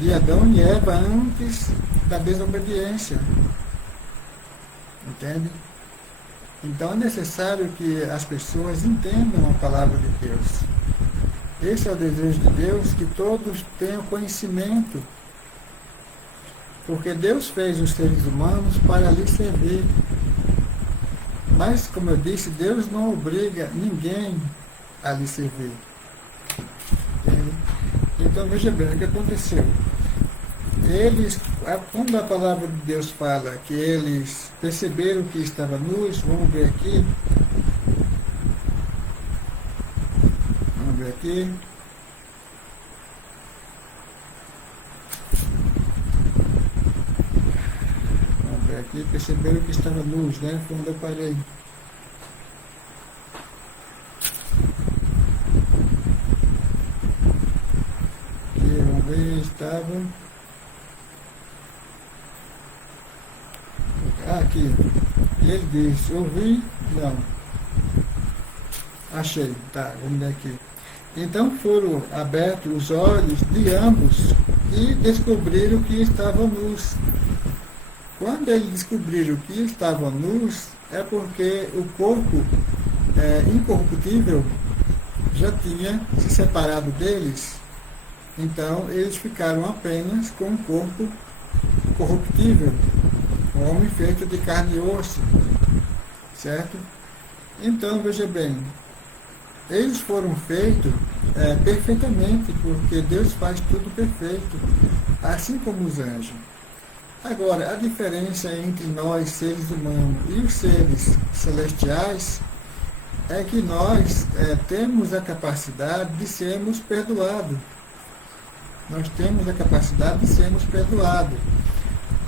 de Adão e Eva antes da desobediência. Entende? Então é necessário que as pessoas entendam a palavra de Deus. Esse é o desejo de Deus, que todos tenham conhecimento. Porque Deus fez os seres humanos para lhe servir. Mas, como eu disse, Deus não obriga ninguém a lhe servir. Entende? Então veja bem o que aconteceu. Quando a palavra de Deus fala que eles perceberam que estava nus, vamos ver aqui. Vamos ver aqui. Vamos ver aqui, perceberam que estava nus, né? Foi onde eu parei. Aqui, vamos ver, estava... Aqui, ele diz, ouvi, não, achei, tá, vamos ver aqui. Então foram abertos os olhos de ambos e descobriram que estavam nus. Quando eles descobriram que estavam nus, é porque o corpo incorruptível já tinha se separado deles. Então eles ficaram apenas com o corpo corruptível. Um homem feito de carne e osso, certo? Então, veja bem, eles foram feitos perfeitamente, porque Deus faz tudo perfeito, assim como os anjos. Agora, a diferença entre nós, seres humanos, e os seres celestiais, é que nós temos a capacidade de sermos perdoados. Nós temos a capacidade de sermos perdoados.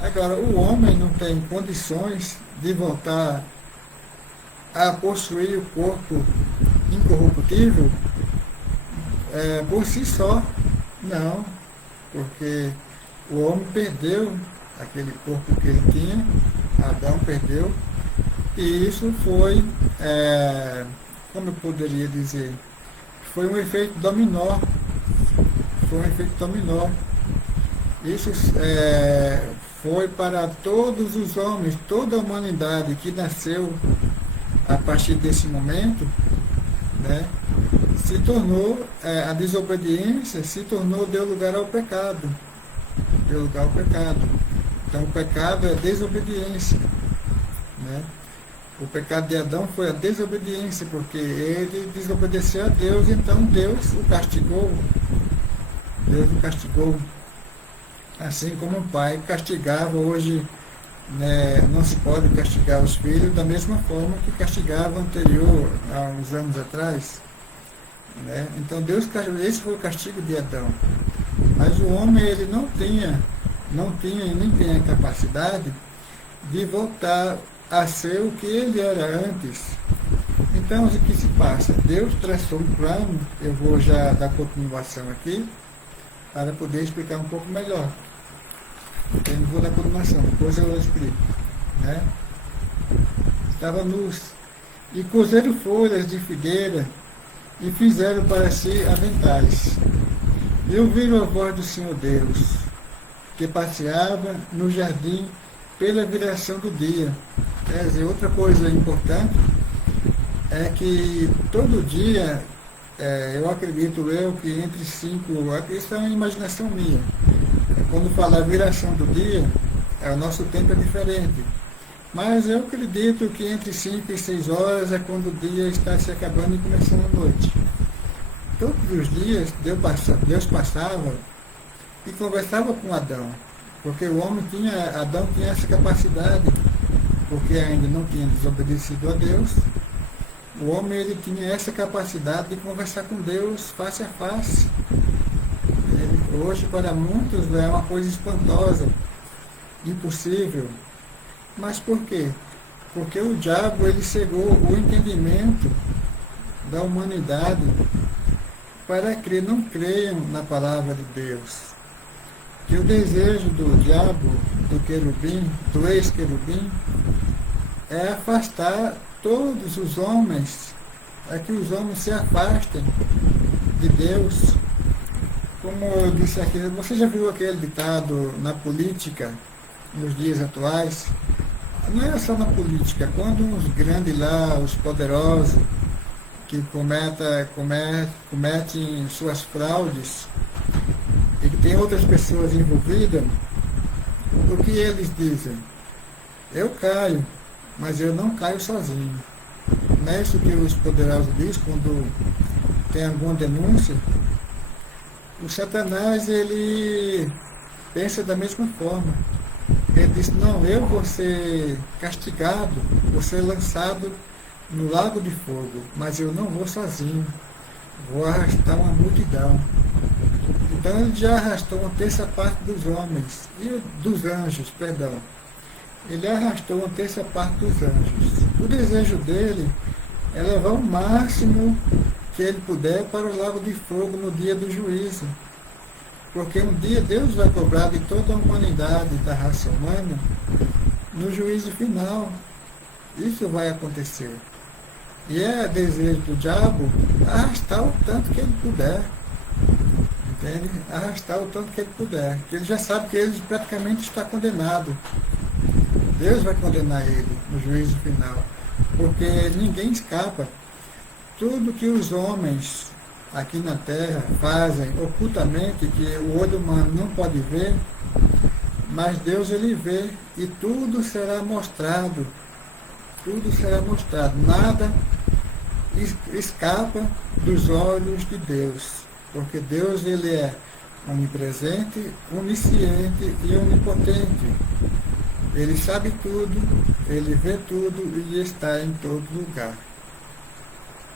Agora, o homem não tem condições de voltar a possuir o corpo incorruptível por si só. Não, porque o homem perdeu aquele corpo que ele tinha, Adão perdeu, e isso foi, como eu poderia dizer, foi um efeito dominó. Foi um efeito dominó. Isso foi para todos os homens, toda a humanidade que nasceu a partir desse momento, né, se tornou, a desobediência se tornou, deu lugar ao pecado. Deu lugar ao pecado. Então o pecado é desobediência. Né? O pecado de Adão foi a desobediência, porque ele desobedeceu a Deus, então Deus o castigou. Deus o castigou. Assim como o pai castigava, hoje não se pode castigar os filhos da mesma forma que castigava anterior, há uns anos atrás. Né? Então Deus castigou, esse foi o castigo de Adão. Mas o homem ele não tinha e nem tem a capacidade de voltar a ser o que ele era antes. Então o que se passa? Deus traçou um plano, eu vou já dar continuação aqui, para poder explicar um pouco melhor. Eu não vou dar continuação, depois eu explico. Né? Estava nus, e cozeram folhas de figueira, e fizeram para si aventais. E ouviram a voz do Senhor Deus, que passeava no jardim pela viração do dia. Quer dizer, outra coisa importante é que todo dia, eu acredito que entre 5, isso é uma imaginação minha, quando fala viração do dia, o nosso tempo é diferente. Mas eu acredito que entre 5 e 6 horas é quando o dia está se acabando e começando a noite. Todos os dias Deus passava e conversava com Adão, porque Adão tinha essa capacidade, porque ainda não tinha desobedecido a Deus. O homem ele tinha essa capacidade de conversar com Deus face a face. Hoje para muitos é uma coisa espantosa, impossível. Mas por quê? Porque o diabo ele cegou o entendimento da humanidade para que não creiam na palavra de Deus. Que o desejo do diabo, do querubim, do ex-querubim, é afastar todos os homens, é que os homens se afastem de Deus. Como eu disse aqui, você já viu aquele ditado na política, nos dias atuais? Não é só na política, quando os grandes lá, os poderosos, que cometem suas fraudes e que tem outras pessoas envolvidas, o que eles dizem? Eu caio, mas eu não caio sozinho. Não é isso que os poderosos dizem quando tem alguma denúncia? O Satanás, ele pensa da mesma forma. Ele diz, não, eu vou ser castigado, vou ser lançado no lago de fogo, mas eu não vou sozinho, vou arrastar uma multidão. Então ele já arrastou uma terça parte dos homens, e dos anjos, perdão. Ele arrastou uma terça parte dos anjos. O desejo dele é levar o máximo que ele puder para o lago de fogo no dia do juízo. Porque um dia Deus vai cobrar de toda a humanidade, da raça humana, no juízo final. Isso vai acontecer. E é desejo do diabo arrastar o tanto que ele puder. Entende? Arrastar o tanto que ele puder. Porque ele já sabe que ele praticamente está condenado. Deus vai condenar ele no juízo final. Porque ninguém escapa. Tudo que os homens aqui na Terra fazem ocultamente, que o olho humano não pode ver, mas Deus ele vê, e tudo será mostrado. Tudo será mostrado. Nada escapa dos olhos de Deus, porque Deus ele é onipresente, onisciente e onipotente. Ele sabe tudo, ele vê tudo e está em todo lugar.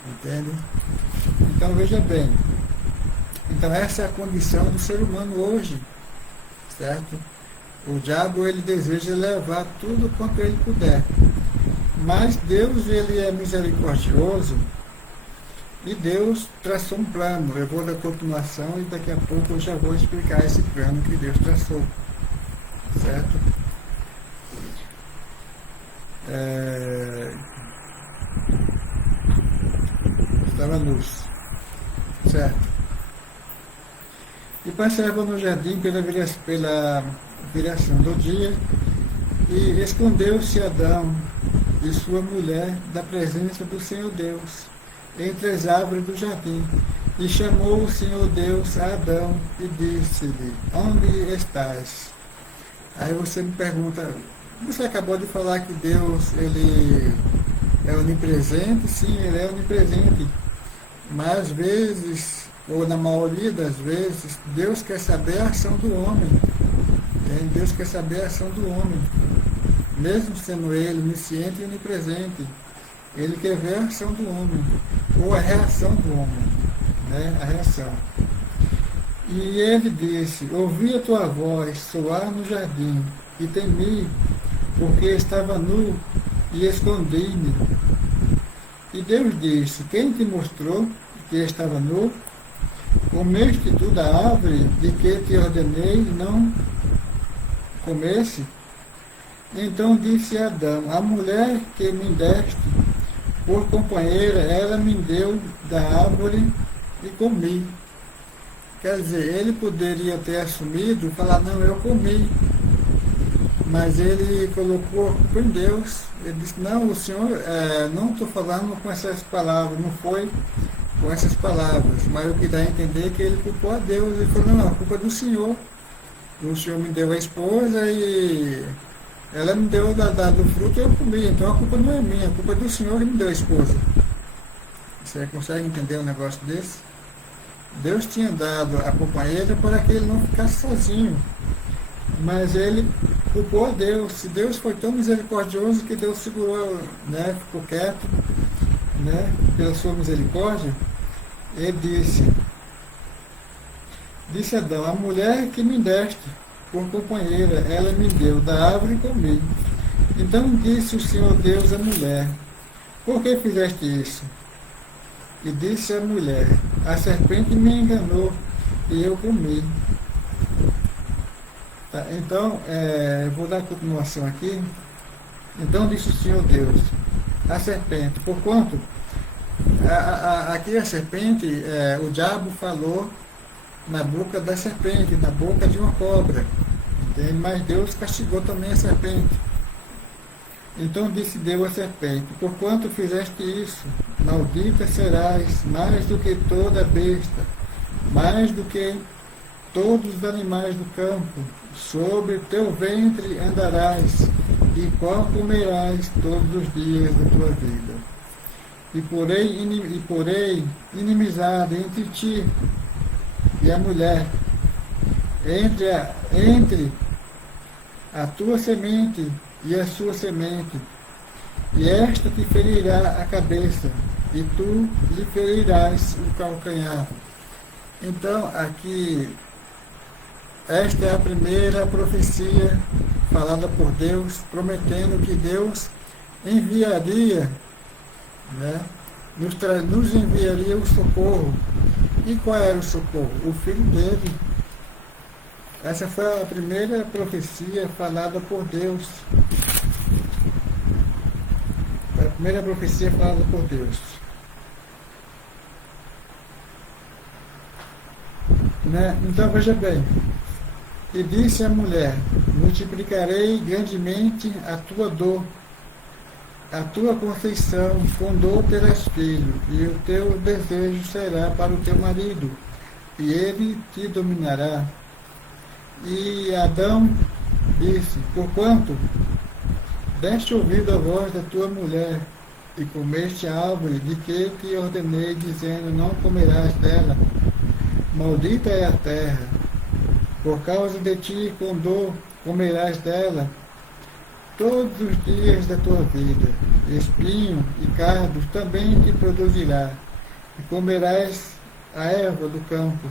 Entende? Então veja bem. Então essa é a condição do ser humano hoje, certo? O diabo ele deseja levar tudo quanto ele puder. Mas Deus ele é misericordioso e Deus traçou um plano. Eu vou dar continuação e daqui a pouco eu já vou explicar esse plano que Deus traçou. Certo? Estava luz. Certo? E passeava no jardim pela viração do dia e escondeu-se Adão e sua mulher da presença do Senhor Deus entre as árvores do jardim. E chamou o Senhor Deus a Adão e disse-lhe, onde estás? Aí você me pergunta, você acabou de falar que Deus ele é onipresente? Sim, ele é onipresente. Mas às vezes, ou na maioria das vezes, Deus quer saber a ação do homem. Deus quer saber a ação do homem. Mesmo sendo ele onisciente e onipresente, ele quer ver a ação do homem, ou a reação do homem, né? A reação. E ele disse, ouvi a tua voz soar no jardim, e temi, porque estava nu e escondi-me. E Deus disse, quem te mostrou que estava nu? Comeste tu da árvore de que te ordenei não comesse? Então disse Adão, a mulher que me deste Por companheira, ela me deu da árvore e comi. Quer dizer, ele poderia ter assumido e falar, não, eu comi. Mas ele colocou a culpa em Deus. Ele disse, não, o Senhor, não estou falando com essas palavras, não foi com essas palavras. Mas eu queria entender que ele culpou a Deus. Ele falou, não, a culpa é do Senhor. O Senhor me deu a esposa e ela me deu do fruto e eu comi. Então a culpa não é minha, a culpa é do Senhor que me deu a esposa. Você consegue entender um negócio desse? Deus tinha dado a companheira para que ele não ficasse sozinho. Mas ele culpou a Deus. Se Deus foi tão misericordioso que Deus segurou, né, ficou quieto, né, pela sua misericórdia, ele disse a Adão, a mulher que me deste por companheira, ela me deu da árvore e comi. Então disse o Senhor Deus à mulher, por que fizeste isso? E disse a mulher, a serpente me enganou e eu comi. Tá, então, vou dar continuação aqui. Então disse o Senhor Deus, a serpente, porquanto, aqui a serpente, o diabo falou na boca da serpente, na boca de uma cobra, entende? Mas Deus castigou também a serpente. Então disse Deus à serpente, porquanto fizeste isso, maldita serás, mais do que toda besta, mais do que todos os animais do campo, sobre teu ventre andarás, e pó comerás todos os dias da tua vida. E porém inimizade entre ti e a mulher, entre a tua semente e a sua semente, e esta te ferirá a cabeça, e tu lhe ferirás o calcanhar. Então, aqui, esta é a primeira profecia falada por Deus, prometendo que Deus enviaria, né, nos enviaria o socorro. E qual era o socorro? O filho dele. Essa foi a primeira profecia falada por Deus. Foi a primeira profecia falada por Deus. Né? Então veja bem. E disse a mulher, multiplicarei grandemente a tua dor, a tua conceição, com dor terás filho, e o teu desejo será para o teu marido, e ele te dominará. E Adão disse, porquanto deste ouvido à voz da tua mulher, e comeste a árvore de que te ordenei, dizendo, não comerás dela, maldita é a terra, por causa de ti, com dor, comerás dela todos os dias da tua vida. Espinho e cardos também te produzirá, e comerás a erva do campo,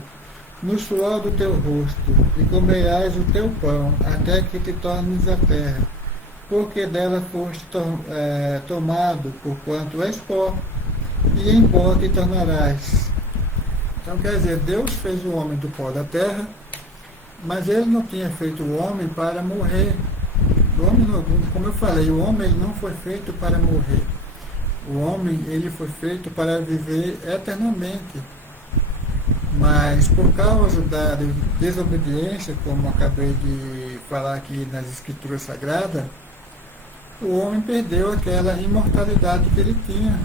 no suor do teu rosto, e comerás o teu pão, até que te tornes a terra, porque dela foste tomado, porquanto és pó, e em pó te tornarás. Então, quer dizer, Deus fez o homem do pó da terra, mas ele não tinha feito o homem para morrer. O homem, como eu falei, o homem ele não foi feito para morrer. O homem ele foi feito para viver eternamente. Mas por causa da desobediência, como acabei de falar aqui nas Escrituras Sagradas, o homem perdeu aquela imortalidade que ele tinha,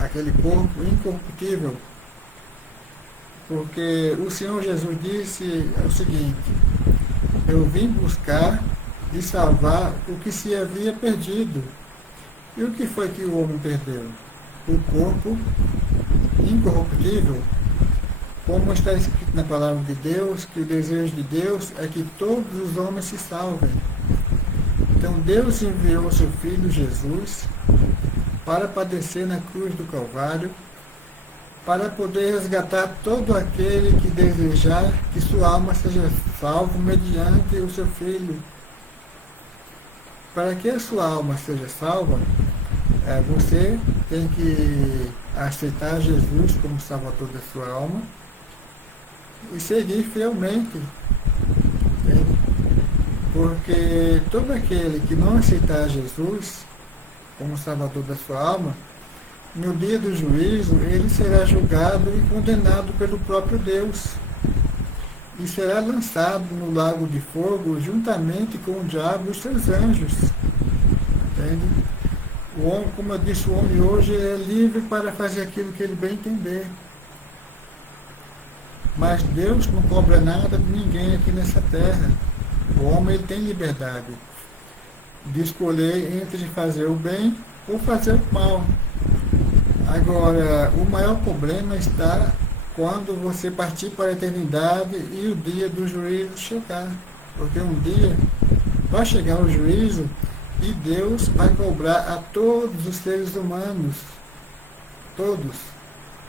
aquele corpo incorruptível. Porque o Senhor Jesus disse o seguinte, eu vim buscar e salvar o que se havia perdido. E o que foi que o homem perdeu? O corpo incorruptível. Como está escrito na palavra de Deus, que o desejo de Deus é que todos os homens se salvem. Então Deus enviou seu Filho Jesus para padecer na cruz do Calvário, para poder resgatar todo aquele que desejar que sua alma seja salva mediante o seu Filho. Para que a sua alma seja salva, você tem que aceitar Jesus como Salvador da sua alma e seguir fielmente. Porque todo aquele que não aceitar Jesus, como Salvador da sua alma, no dia do juízo, ele será julgado e condenado pelo próprio Deus. E será lançado no lago de fogo juntamente com o diabo e os seus anjos. Entende? O homem, como eu disse, o homem hoje é livre para fazer aquilo que ele bem entender. Mas Deus não cobra nada de ninguém aqui nessa terra. O homem ele tem liberdade de escolher entre fazer o bem ou fazer o mal. Agora, o maior problema está quando você partir para a eternidade e o dia do juízo chegar. Porque um dia vai chegar o juízo e Deus vai cobrar a todos os seres humanos. Todos.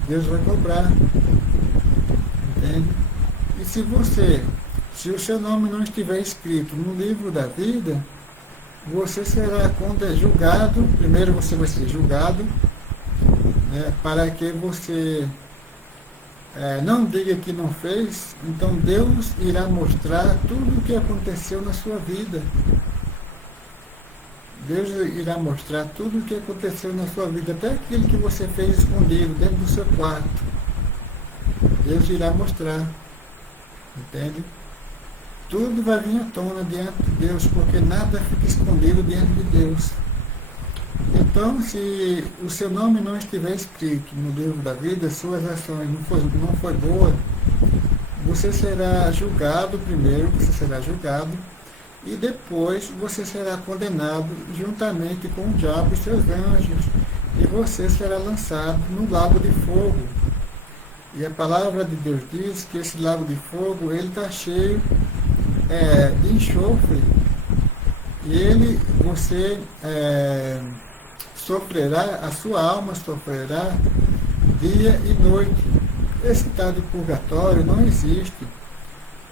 Deus vai cobrar. Entende? E se o seu nome não estiver escrito no livro da vida, você será julgado. Primeiro você vai ser julgado, né, para que você não diga que não fez. Então Deus irá mostrar tudo o que aconteceu na sua vida. Deus irá mostrar tudo o que aconteceu na sua vida, até aquilo que você fez escondido dentro do seu quarto. Deus irá mostrar. Entende? Tudo vai vir à tona diante de Deus, porque nada fica escondido diante de Deus. Então, se o seu nome não estiver escrito no livro da vida, suas ações não foi boa, você será julgado primeiro, você será julgado, e depois você será condenado juntamente com o diabo e seus anjos, e você será lançado no lago de fogo. E a palavra de Deus diz que esse lago de fogo ele está cheio de enxofre, e você sofrerá, a sua alma sofrerá dia e noite. Esse tal de purgatório não existe.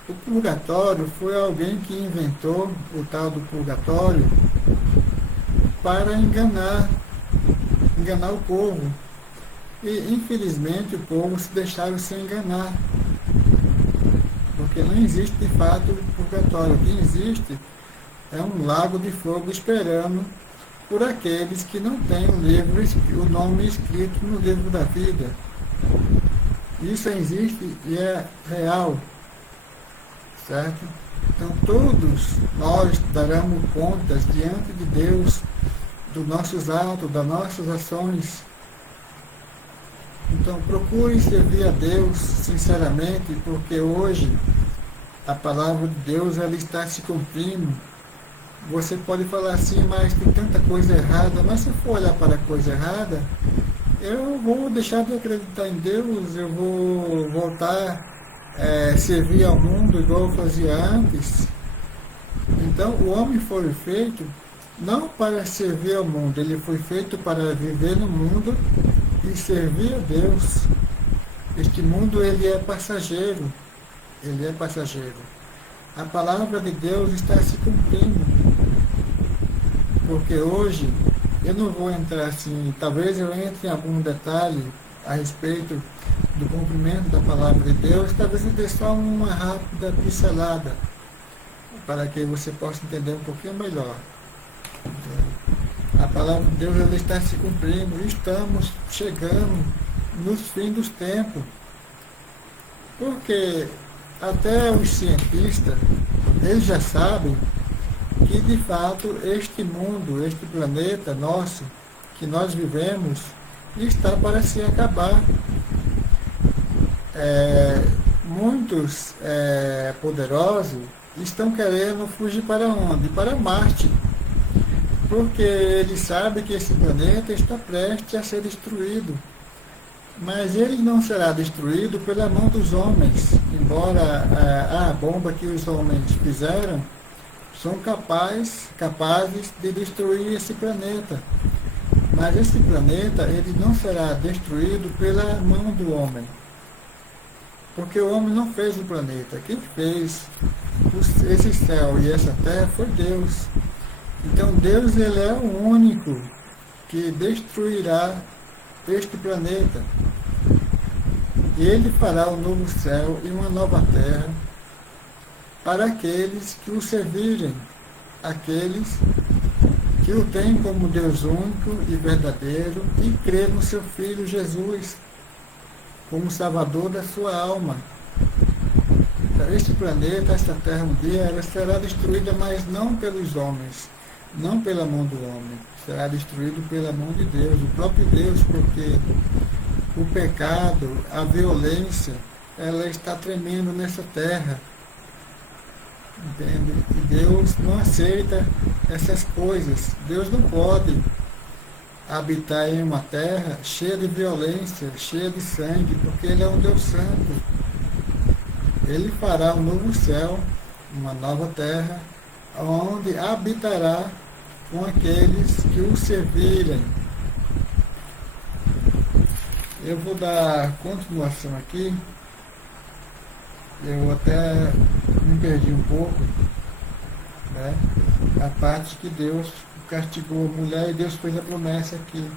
O purgatório foi alguém que inventou o tal do purgatório para enganar o povo. E infelizmente o povo se deixaram se enganar. Porque não existe de fato o purgatório. O que existe é um lago de fogo esperando por aqueles que não têm o nome escrito no livro da vida. Isso existe e é real. Certo? Então todos nós daremos contas diante de Deus dos nossos atos, das nossas ações. Então procure servir a Deus sinceramente, porque hoje a palavra de Deus ela está se cumprindo. Você pode falar assim, mas tem tanta coisa errada, mas se eu for olhar para a coisa errada, eu vou deixar de acreditar em Deus, eu vou voltar servir ao mundo igual eu fazia antes. Então o homem foi feito não para servir ao mundo, ele foi feito para viver no mundo e servir a Deus. Este mundo ele é passageiro, A palavra de Deus está se cumprindo, porque hoje eu não vou entrar assim, talvez eu entre em algum detalhe a respeito do cumprimento da palavra de Deus, talvez eu dê só uma rápida pincelada, para que você possa entender um pouquinho melhor. A palavra de Deus ela está se cumprindo, e estamos chegando nos fins dos tempos, porque até os cientistas, eles já sabem que de fato este mundo, este planeta nosso, que nós vivemos, está para se acabar. Muitos poderosos estão querendo fugir para onde? Para Marte, porque eles sabem que esse planeta está prestes a ser destruído, mas ele não será destruído pela mão dos homens, embora a bomba que os homens fizeram são capazes de destruir esse planeta. Mas esse planeta ele não será destruído pela mão do homem, porque o homem não fez o planeta. Quem fez esse céu e essa terra foi Deus. Então Deus ele é o único que destruirá este planeta. E ele fará um novo céu e uma nova terra para aqueles que o servirem, aqueles que o tem como Deus único e verdadeiro e crê no seu Filho Jesus como Salvador da sua alma. Este planeta, esta terra, um dia, ela será destruída, mas não pelos homens, não pela mão do homem, será destruído pela mão de Deus, o próprio Deus, porque o pecado, a violência, ela está tremendo nessa terra, entende? E Deus não aceita essas coisas. Deus não pode habitar em uma terra cheia de violência, cheia de sangue, porque Ele é um Deus santo. Ele fará um novo céu, uma nova terra, onde habitará com aqueles que o servirem. Eu vou dar continuação aqui. Eu até me perdi um pouco, né? A parte que Deus castigou a mulher e Deus fez a promessa aqui.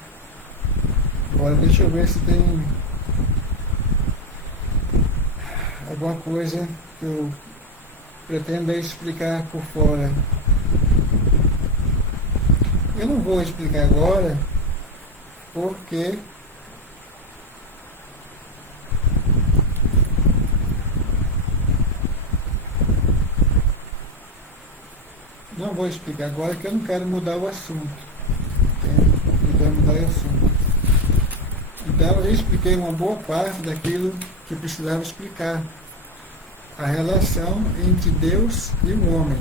Agora deixa eu ver se tem alguma coisa que eu pretendo explicar por fora. Eu não vou explicar agora, porque não vou explicar agora, que eu não quero mudar o assunto. Não quero mudar o assunto. Então eu expliquei uma boa parte daquilo que eu precisava explicar. A relação entre Deus e o homem.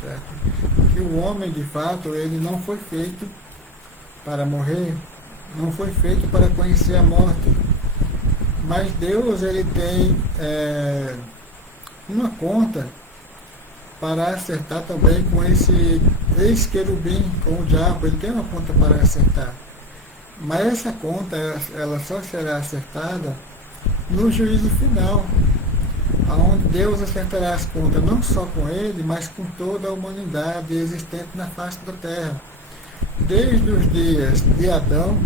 Certo? Que o homem, de fato, ele não foi feito para morrer, não foi feito para conhecer a morte. Mas Deus, ele tem uma conta para acertar também com esse ex-querubim, com o diabo. Ele tem uma conta para acertar. Mas essa conta, ela só será acertada no juízo final, onde Deus acertará as contas não só com ele, mas com toda a humanidade existente na face da terra, desde os dias de Adão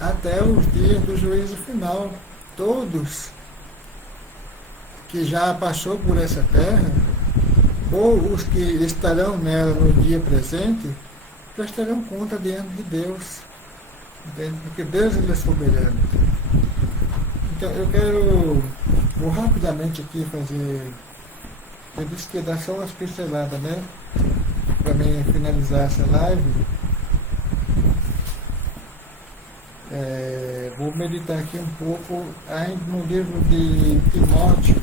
até os dias do juízo final. Todos que já passou por essa terra, ou os que estarão nela no dia presente, prestarão conta diante de Deus, entende? Porque Deus, ele é soberano. Então eu vou rapidamente aqui fazer, eu disse que ia dar só umas pinceladas, né, para mim finalizar essa live. Vou meditar aqui um pouco ainda no livro de Timóteo.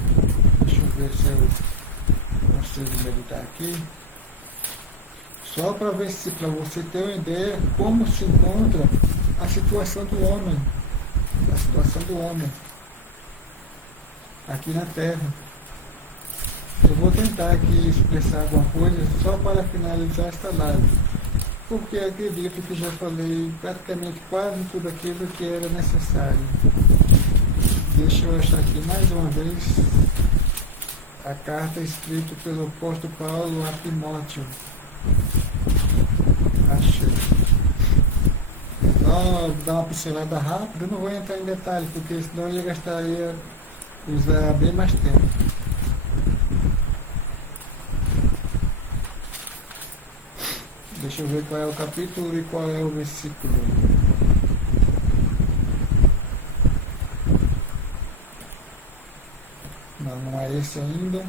Deixa eu ver se eu consigo meditar aqui, só para ver se, para você ter uma ideia como se encontra a situação do homem, aqui na Terra. Eu vou tentar aqui expressar alguma coisa só para finalizar esta live, porque acredito que já falei praticamente quase tudo aquilo que era necessário. Deixa eu achar aqui mais uma vez a carta escrita pelo apóstolo Paulo a Timóteo. Achei. Vou dar uma pincelada rápida, não vou entrar em detalhes, porque senão eu gastaria usar bem mais tempo. Deixa eu ver qual é o capítulo e qual é o versículo. Não é esse ainda.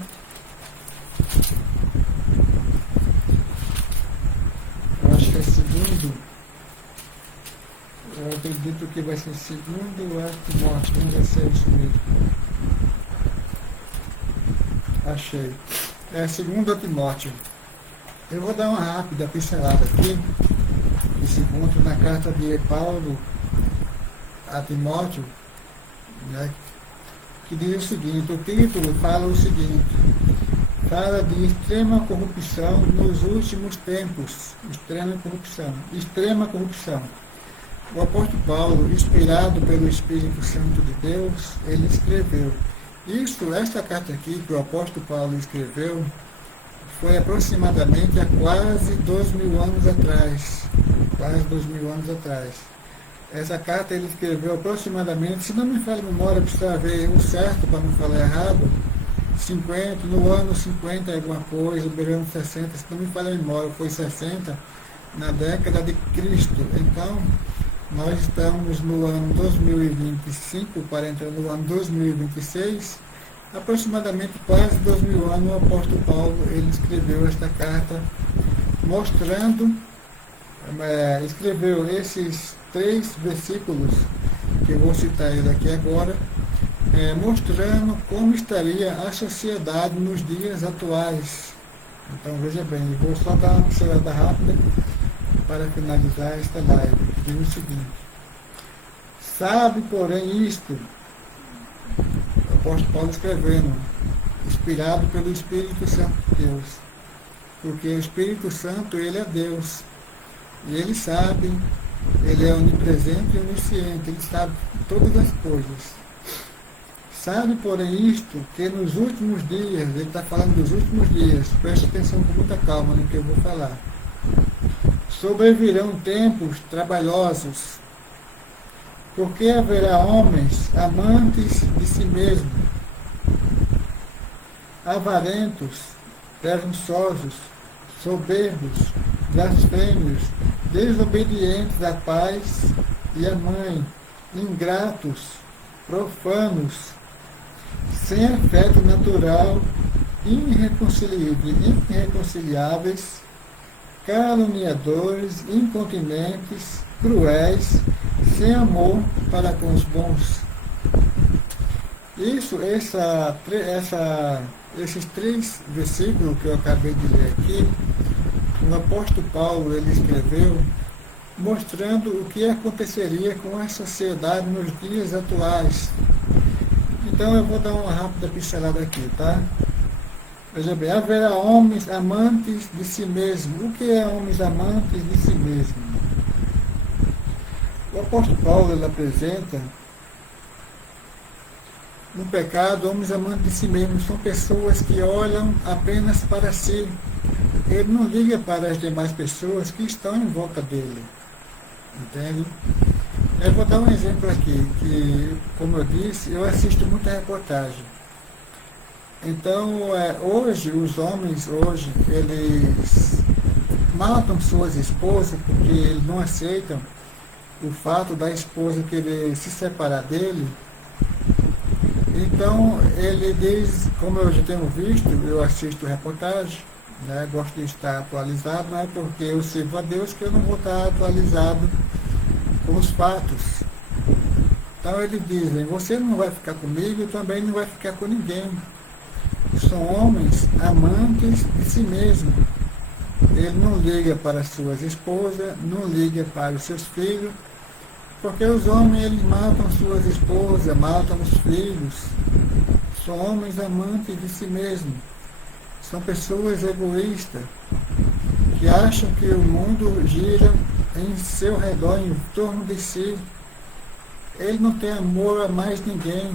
Eu acho que é segundo. Eu acredito que vai ser segundo a Timóteo. Vamos ver se é isso mesmo. Achei. É segundo a Timóteo. Eu vou dar uma rápida pincelada aqui, que se encontra na carta de Paulo a Timóteo, né, que diz o seguinte, o título fala o seguinte, fala de extrema corrupção nos últimos tempos, extrema corrupção. O apóstolo Paulo, inspirado pelo Espírito Santo de Deus, ele escreveu. Esta carta aqui que o apóstolo Paulo escreveu, foi aproximadamente há quase 2.000 anos atrás. Essa carta ele escreveu aproximadamente, se não me falha a memória, precisa ver o certo para não falar errado, 50, no ano 50 alguma coisa, beirando 60, se não me falha a memória, foi 60, na década de Cristo. Então, nós estamos no ano 2025, 40 no ano 2026, aproximadamente quase 2000 anos, o apóstolo Paulo ele escreveu esta carta mostrando, escreveu esses 3 versículos que eu vou citar ele aqui agora, mostrando como estaria a sociedade nos dias atuais. Então veja bem, eu vou só dar uma pincelada rápida para finalizar esta live, que diz o seguinte: sabe, porém, isto, o apóstolo Paulo escrevendo, inspirado pelo Espírito Santo de Deus, porque o Espírito Santo, ele é Deus, e ele sabe, ele é onipresente e onisciente, ele sabe todas as coisas. Sabe, porém, isto, que nos últimos dias, ele está falando dos últimos dias, preste atenção com muita calma no que eu vou falar, sobrevirão tempos trabalhosos, porque haverá homens amantes de si mesmos, avarentos, presunçosos, soberbos, blasfêmios, desobedientes a pais e à mãe, ingratos, profanos, sem afeto natural, irreconciliáveis, caluniadores, incontinentes, cruéis, sem amor para com os bons. Esses 3 versículos que eu acabei de ler aqui, o apóstolo Paulo ele escreveu mostrando o que aconteceria com a sociedade nos dias atuais. Então eu vou dar uma rápida pincelada aqui, tá? Veja bem, haverá homens amantes de si mesmo. O que é homens amantes de si mesmo? O apóstolo Paulo ele apresenta no pecado, homens amantes de si mesmos são pessoas que olham apenas para si. Ele não liga para as demais pessoas que estão em volta dele. Entende? Eu vou dar um exemplo aqui, que, como eu disse, eu assisto muita reportagem. Então, hoje, os homens, eles matam suas esposas porque eles não aceitam o fato da esposa querer se separar dele. Então, ele diz, como eu já tenho visto, eu assisto reportagem, né, gosto de estar atualizado, não é porque eu sirvo a Deus que eu não vou estar atualizado com os fatos. Então, eles dizem, você não vai ficar comigo e também não vai ficar com ninguém. São homens amantes de si mesmo. Ele não liga para suas esposas, não liga para os seus filhos, porque os homens eles matam suas esposas, matam os filhos. São homens amantes de si mesmo. São pessoas egoístas, que acham que o mundo gira em seu redor, em torno de si. Ele não tem amor a mais ninguém.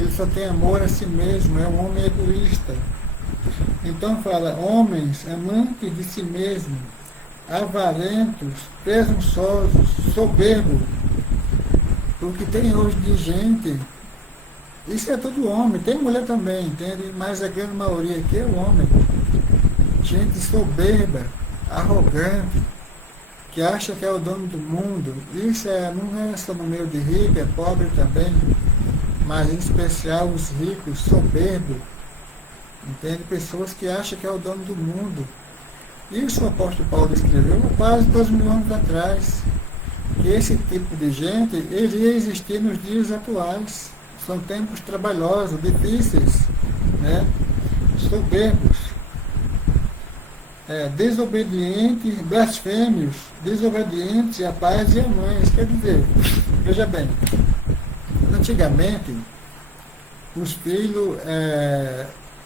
Ele só tem amor a si mesmo, é um homem egoísta. Então fala, homens amantes de si mesmo, avarentos, presunçosos, soberbos. O que tem hoje de gente, isso é todo homem, tem mulher também, entende? Mas a grande maioria aqui é o homem. Gente soberba, arrogante, que acha que é o dono do mundo. Isso não é só no meio de rico, é pobre também, mas em especial os ricos, soberbos, entende? Pessoas que acham que é o dono do mundo. Isso o apóstolo Paulo escreveu há quase 2000 anos atrás, que esse tipo de gente iria existir nos dias atuais. São tempos trabalhosos, difíceis, né? Soberbos, desobedientes, blasfêmios, desobedientes a pais e a mães. Quer dizer, veja bem, antigamente os filhos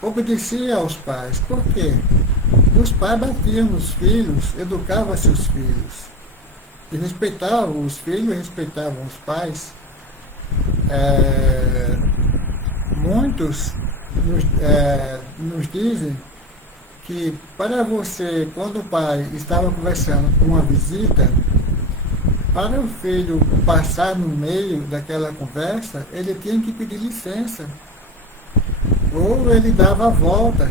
obedeciam aos pais. Por quê? Os pais batiam nos filhos, educavam seus filhos. E respeitavam os filhos, respeitavam os pais. Muitos nos dizem que para você, quando o pai estava conversando com uma visita, para o filho passar no meio daquela conversa, ele tinha que pedir licença. ou ele dava a volta.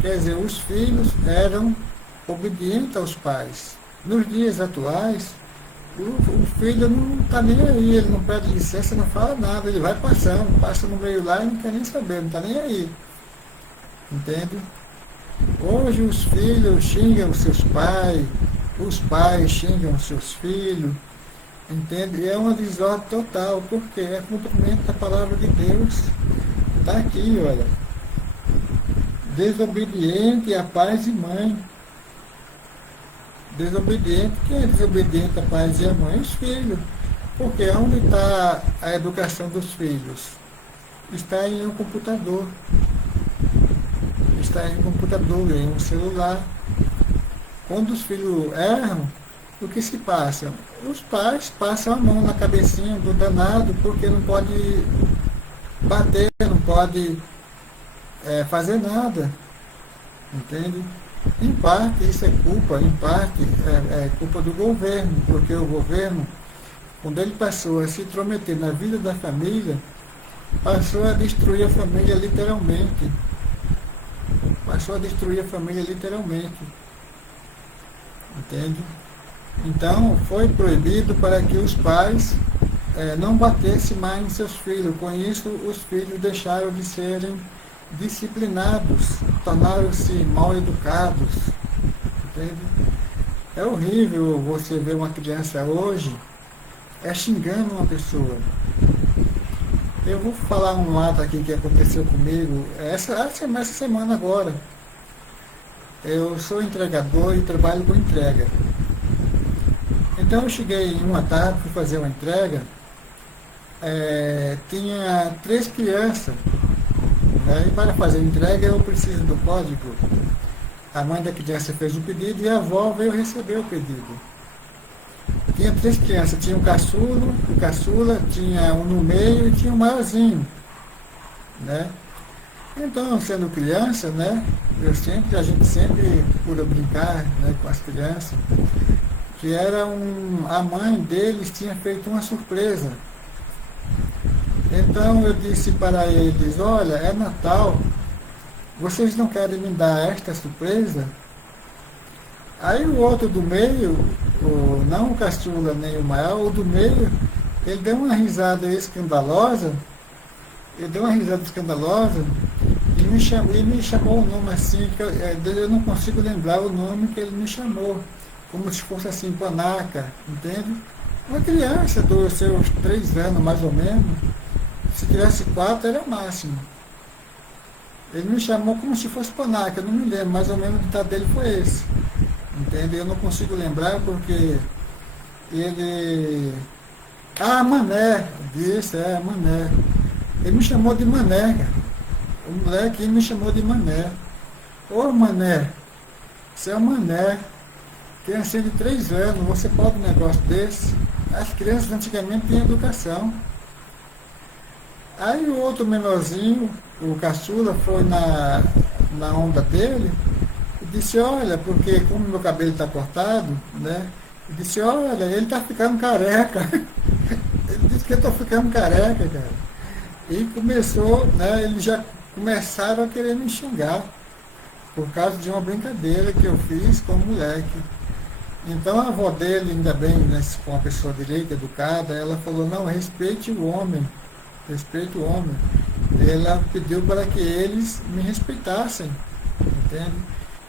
Quer dizer, os filhos eram obedientes aos pais. Nos dias atuais, o filho não está nem aí, ele não pede licença, não fala nada, ele vai passando, passa no meio lá e não quer nem saber, não está nem aí. Entende? Hoje os filhos xingam seus pais, os pais xingam seus filhos, entende? E é uma desordem total, porque é cumprimento da palavra de Deus. Está aqui, olha. Desobediente a pais e mãe. Desobediente, quem é desobediente a pais e a mãe? Os filhos. Porque onde está a educação dos filhos? Está em um computador. Está em um computador, em um celular. Quando os filhos erram, o que se passa? Os pais passam a mão na cabecinha do danado, porque não pode bater, não pode fazer nada. Entende? Em parte isso é culpa, em parte é culpa do governo, porque o governo, quando ele passou a se intrometer na vida da família, passou a destruir a família literalmente. Passou a destruir a família literalmente. Entende? Então foi proibido para que os pais não batessem mais em seus filhos. Com isso, os filhos deixaram de serem disciplinados, tornaram-se mal educados. Entende? É horrível você ver uma criança hoje xingando uma pessoa. Eu vou falar um ato aqui que aconteceu comigo essa semana agora. Eu sou entregador e trabalho com entrega. Então eu cheguei em uma tarde, fui fazer uma entrega, tinha 3 crianças. E para fazer a entrega eu preciso do código. A mãe da criança fez o pedido e a avó veio receber o pedido. Tinha 3 crianças, tinha o caçula, tinha um no meio e tinha um maiorzinho. Né? Então, sendo criança, né, a gente sempre procura brincar, né, com as crianças, que a mãe deles tinha feito uma surpresa. Então eu disse para eles, olha, é Natal, vocês não querem me dar esta surpresa? Aí o outro do meio, não o caçula nem o maior, o do meio, ele deu uma risada escandalosa, e me chamou o nome assim, que eu não consigo lembrar o nome que ele me chamou, como se fosse assim, panaca, entende? Uma criança dos seus 3 anos, mais ou menos. Se tivesse 4, era o máximo. Ele me chamou como se fosse panaca, eu não me lembro, mais ou menos o ditado dele foi esse. Entende? Eu não consigo lembrar porque ele... Ah, mané, disse, mané. Ele me chamou de mané, cara. O moleque me chamou de mané. Ô mané, você é um mané. Criança de 3 anos, você pode um negócio desse? As crianças antigamente tinham educação. Aí o outro menorzinho, o caçula, foi na onda dele e disse, olha, porque como meu cabelo está cortado, né? E disse, olha, ele está ficando careca. Ele disse que eu estou ficando careca, cara. E começou, né? Eles já começaram a querer me xingar por causa de uma brincadeira que eu fiz com o moleque. Então a avó dele, ainda bem, né, com uma pessoa direita, educada, ela falou, não, respeite o homem. Respeito o homem. E ela pediu para que eles me respeitassem. Entende?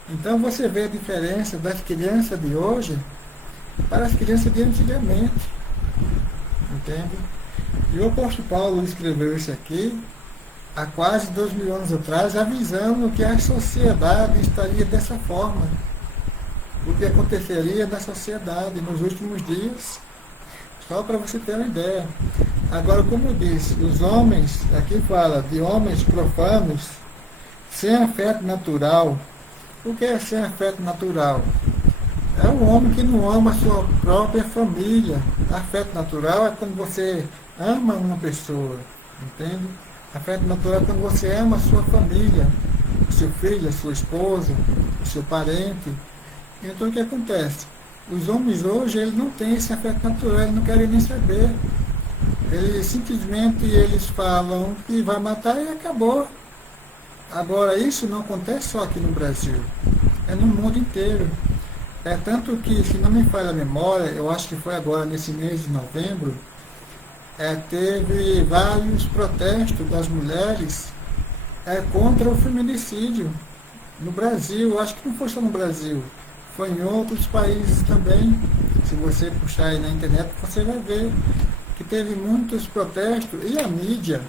Então você vê a diferença das crianças de hoje para as crianças de antigamente. Entende? E o apóstolo Paulo escreveu isso aqui há quase 2000 anos atrás, avisando que a sociedade estaria dessa forma. O que aconteceria na sociedade nos últimos dias. Só para você ter uma ideia. Agora, como eu disse, os homens, aqui fala de homens profanos, sem afeto natural. O que é sem afeto natural? É um homem que não ama a sua própria família. Afeto natural é quando você ama uma pessoa, entende? Afeto natural é quando você ama a sua família, o seu filho, a sua esposa, o seu parente. Então o que acontece? Os homens hoje, eles não têm esse afeto natural, eles não querem nem saber. Eles simplesmente falam que vai matar e acabou. Agora, isso não acontece só aqui no Brasil, é no mundo inteiro. É tanto que, se não me falha a memória, eu acho que foi agora nesse mês de novembro, teve vários protestos das mulheres contra o feminicídio no Brasil. Acho que não foi só no Brasil, foi em outros países também. Se você puxar aí na internet, você vai ver que teve muitos protestos. E a mídia,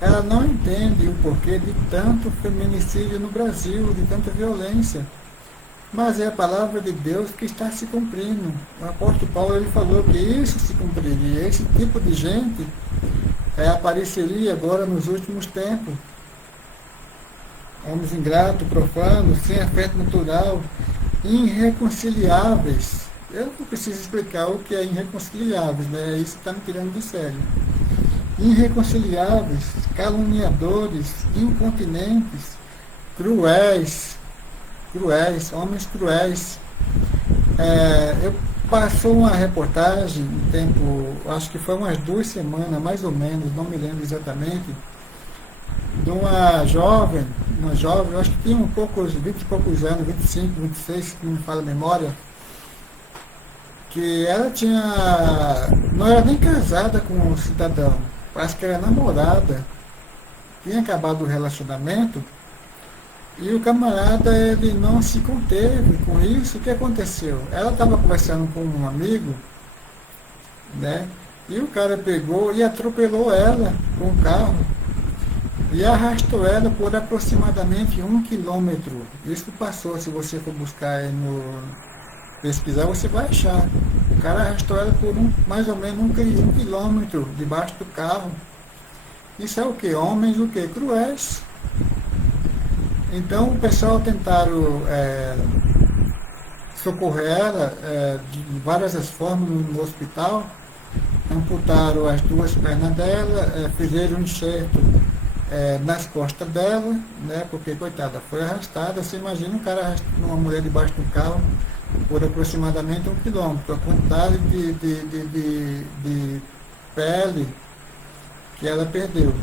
ela não entende o porquê de tanto feminicídio no Brasil, de tanta violência. Mas é a palavra de Deus que está se cumprindo. O apóstolo Paulo ele falou que isso se cumpriria. Esse tipo de gente apareceria agora nos últimos tempos. Homens ingratos, profanos, sem afeto natural, irreconciliáveis. Eu não preciso explicar o que é irreconciliáveis, né? Isso está me tirando de sério. Irreconciliáveis, caluniadores, incontinentes, cruéis, homens cruéis. Eu passou uma reportagem, um tempo, acho que foi umas 2 semanas, mais ou menos, não me lembro exatamente, de uma jovem, eu acho que tinha 20 e poucos anos, 25, 26, se não me falha a memória, que ela não era nem casada com um cidadão, parece que era namorada, tinha acabado o relacionamento. E o camarada, ele não se conteve com isso. O que aconteceu? Ela estava conversando com um amigo, né? E o cara pegou e atropelou ela com o carro e arrastou ela por aproximadamente 1 quilômetro. Isso passou, se você for buscar aí pesquisar, você vai achar. O cara arrastou ela por mais ou menos 1 quilômetro debaixo do carro. Isso é o que? Homens o que? Cruéis. Então o pessoal tentaram socorrer ela de várias formas no hospital, amputaram as 2 pernas dela, fizeram um enxerto nas costas dela, né, porque coitada, foi arrastada. Você imagina um cara arrastando uma mulher debaixo do carro por aproximadamente 1 quilômetro, a quantidade de pele que ela perdeu.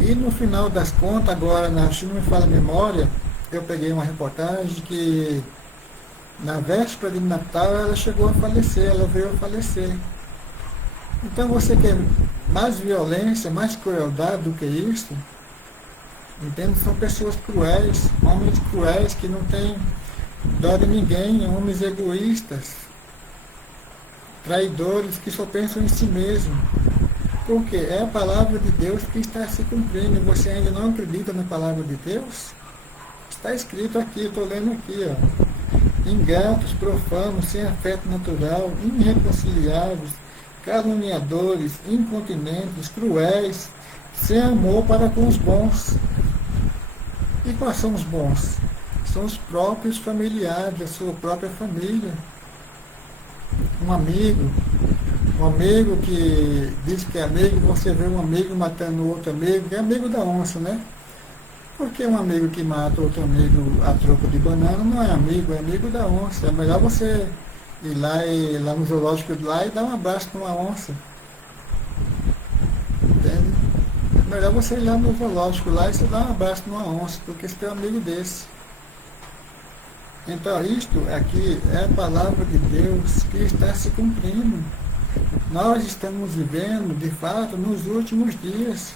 E no final das contas, agora, se não me falha a memória, eu peguei uma reportagem que na véspera de Natal ela chegou a falecer, ela veio a falecer. Então você quer mais violência, mais crueldade do que isso? Entende? São pessoas cruéis, homens cruéis que não têm dó de ninguém, homens egoístas, traidores que só pensam em si mesmo. Porque é a palavra de Deus que está se cumprindo. Você ainda não acredita na palavra de Deus? Está escrito aqui, estou lendo aqui, ó. Ingratos, profanos, sem afeto natural, irreconciliáveis, caluniadores, incontinentes, cruéis, sem amor para com os bons. E quais são os bons? São os próprios familiares, a sua própria família. Um amigo que diz que é amigo, você vê um amigo matando outro amigo, é amigo da onça, né? Porque um amigo que mata outro amigo a troco de banana não é amigo da onça. É melhor você ir lá no zoológico lá e dar um abraço para uma onça. Entende? É melhor você ir lá no zoológico lá e você dar um abraço numa onça, porque você tem um amigo desse. Então isto aqui é a palavra de Deus que está se cumprindo. Nós estamos vivendo, de fato, nos últimos dias,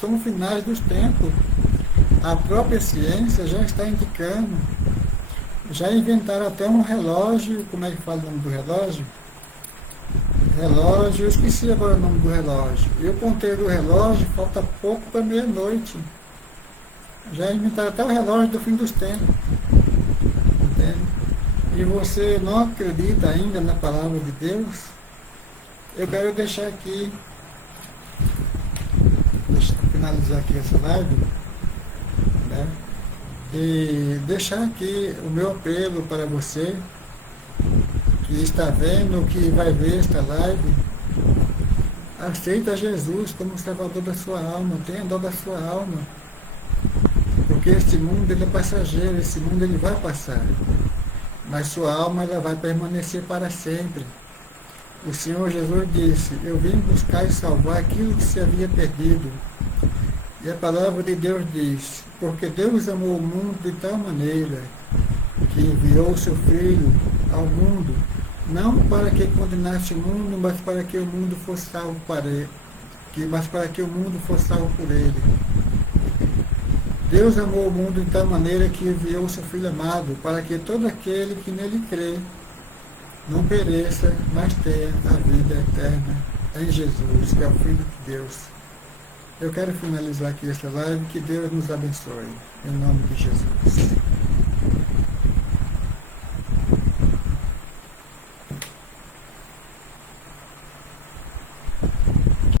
são finais dos tempos. A própria ciência já está indicando, já inventaram até um relógio, como é que fala o nome do relógio? Relógio, eu esqueci agora o nome do relógio. Eu contei do relógio, falta pouco para meia-noite. Já inventaram até o relógio do fim dos tempos. Entende? E você não acredita ainda na palavra de Deus? Eu quero deixar aqui, finalizar aqui essa live, né? E deixar aqui o meu apelo para você que está vendo, que vai ver esta live. Aceita Jesus como Salvador da sua alma, tenha dó da sua alma, porque este mundo ele é passageiro, esse mundo ele vai passar, mas sua alma ela vai permanecer para sempre. O Senhor Jesus disse: eu vim buscar e salvar aquilo que se havia perdido. E a palavra de Deus diz, porque Deus amou o mundo de tal maneira que enviou o seu Filho ao mundo, não para que condenasse o mundo, mas para que o mundo fosse salvo mas para que o mundo fosse salvo por ele. Deus amou o mundo de tal maneira que enviou o seu Filho amado, para que todo aquele que nele crê não pereça, mas tenha a vida eterna em Jesus, que é o Filho de Deus. Eu quero finalizar aqui essa live, que Deus nos abençoe, em nome de Jesus.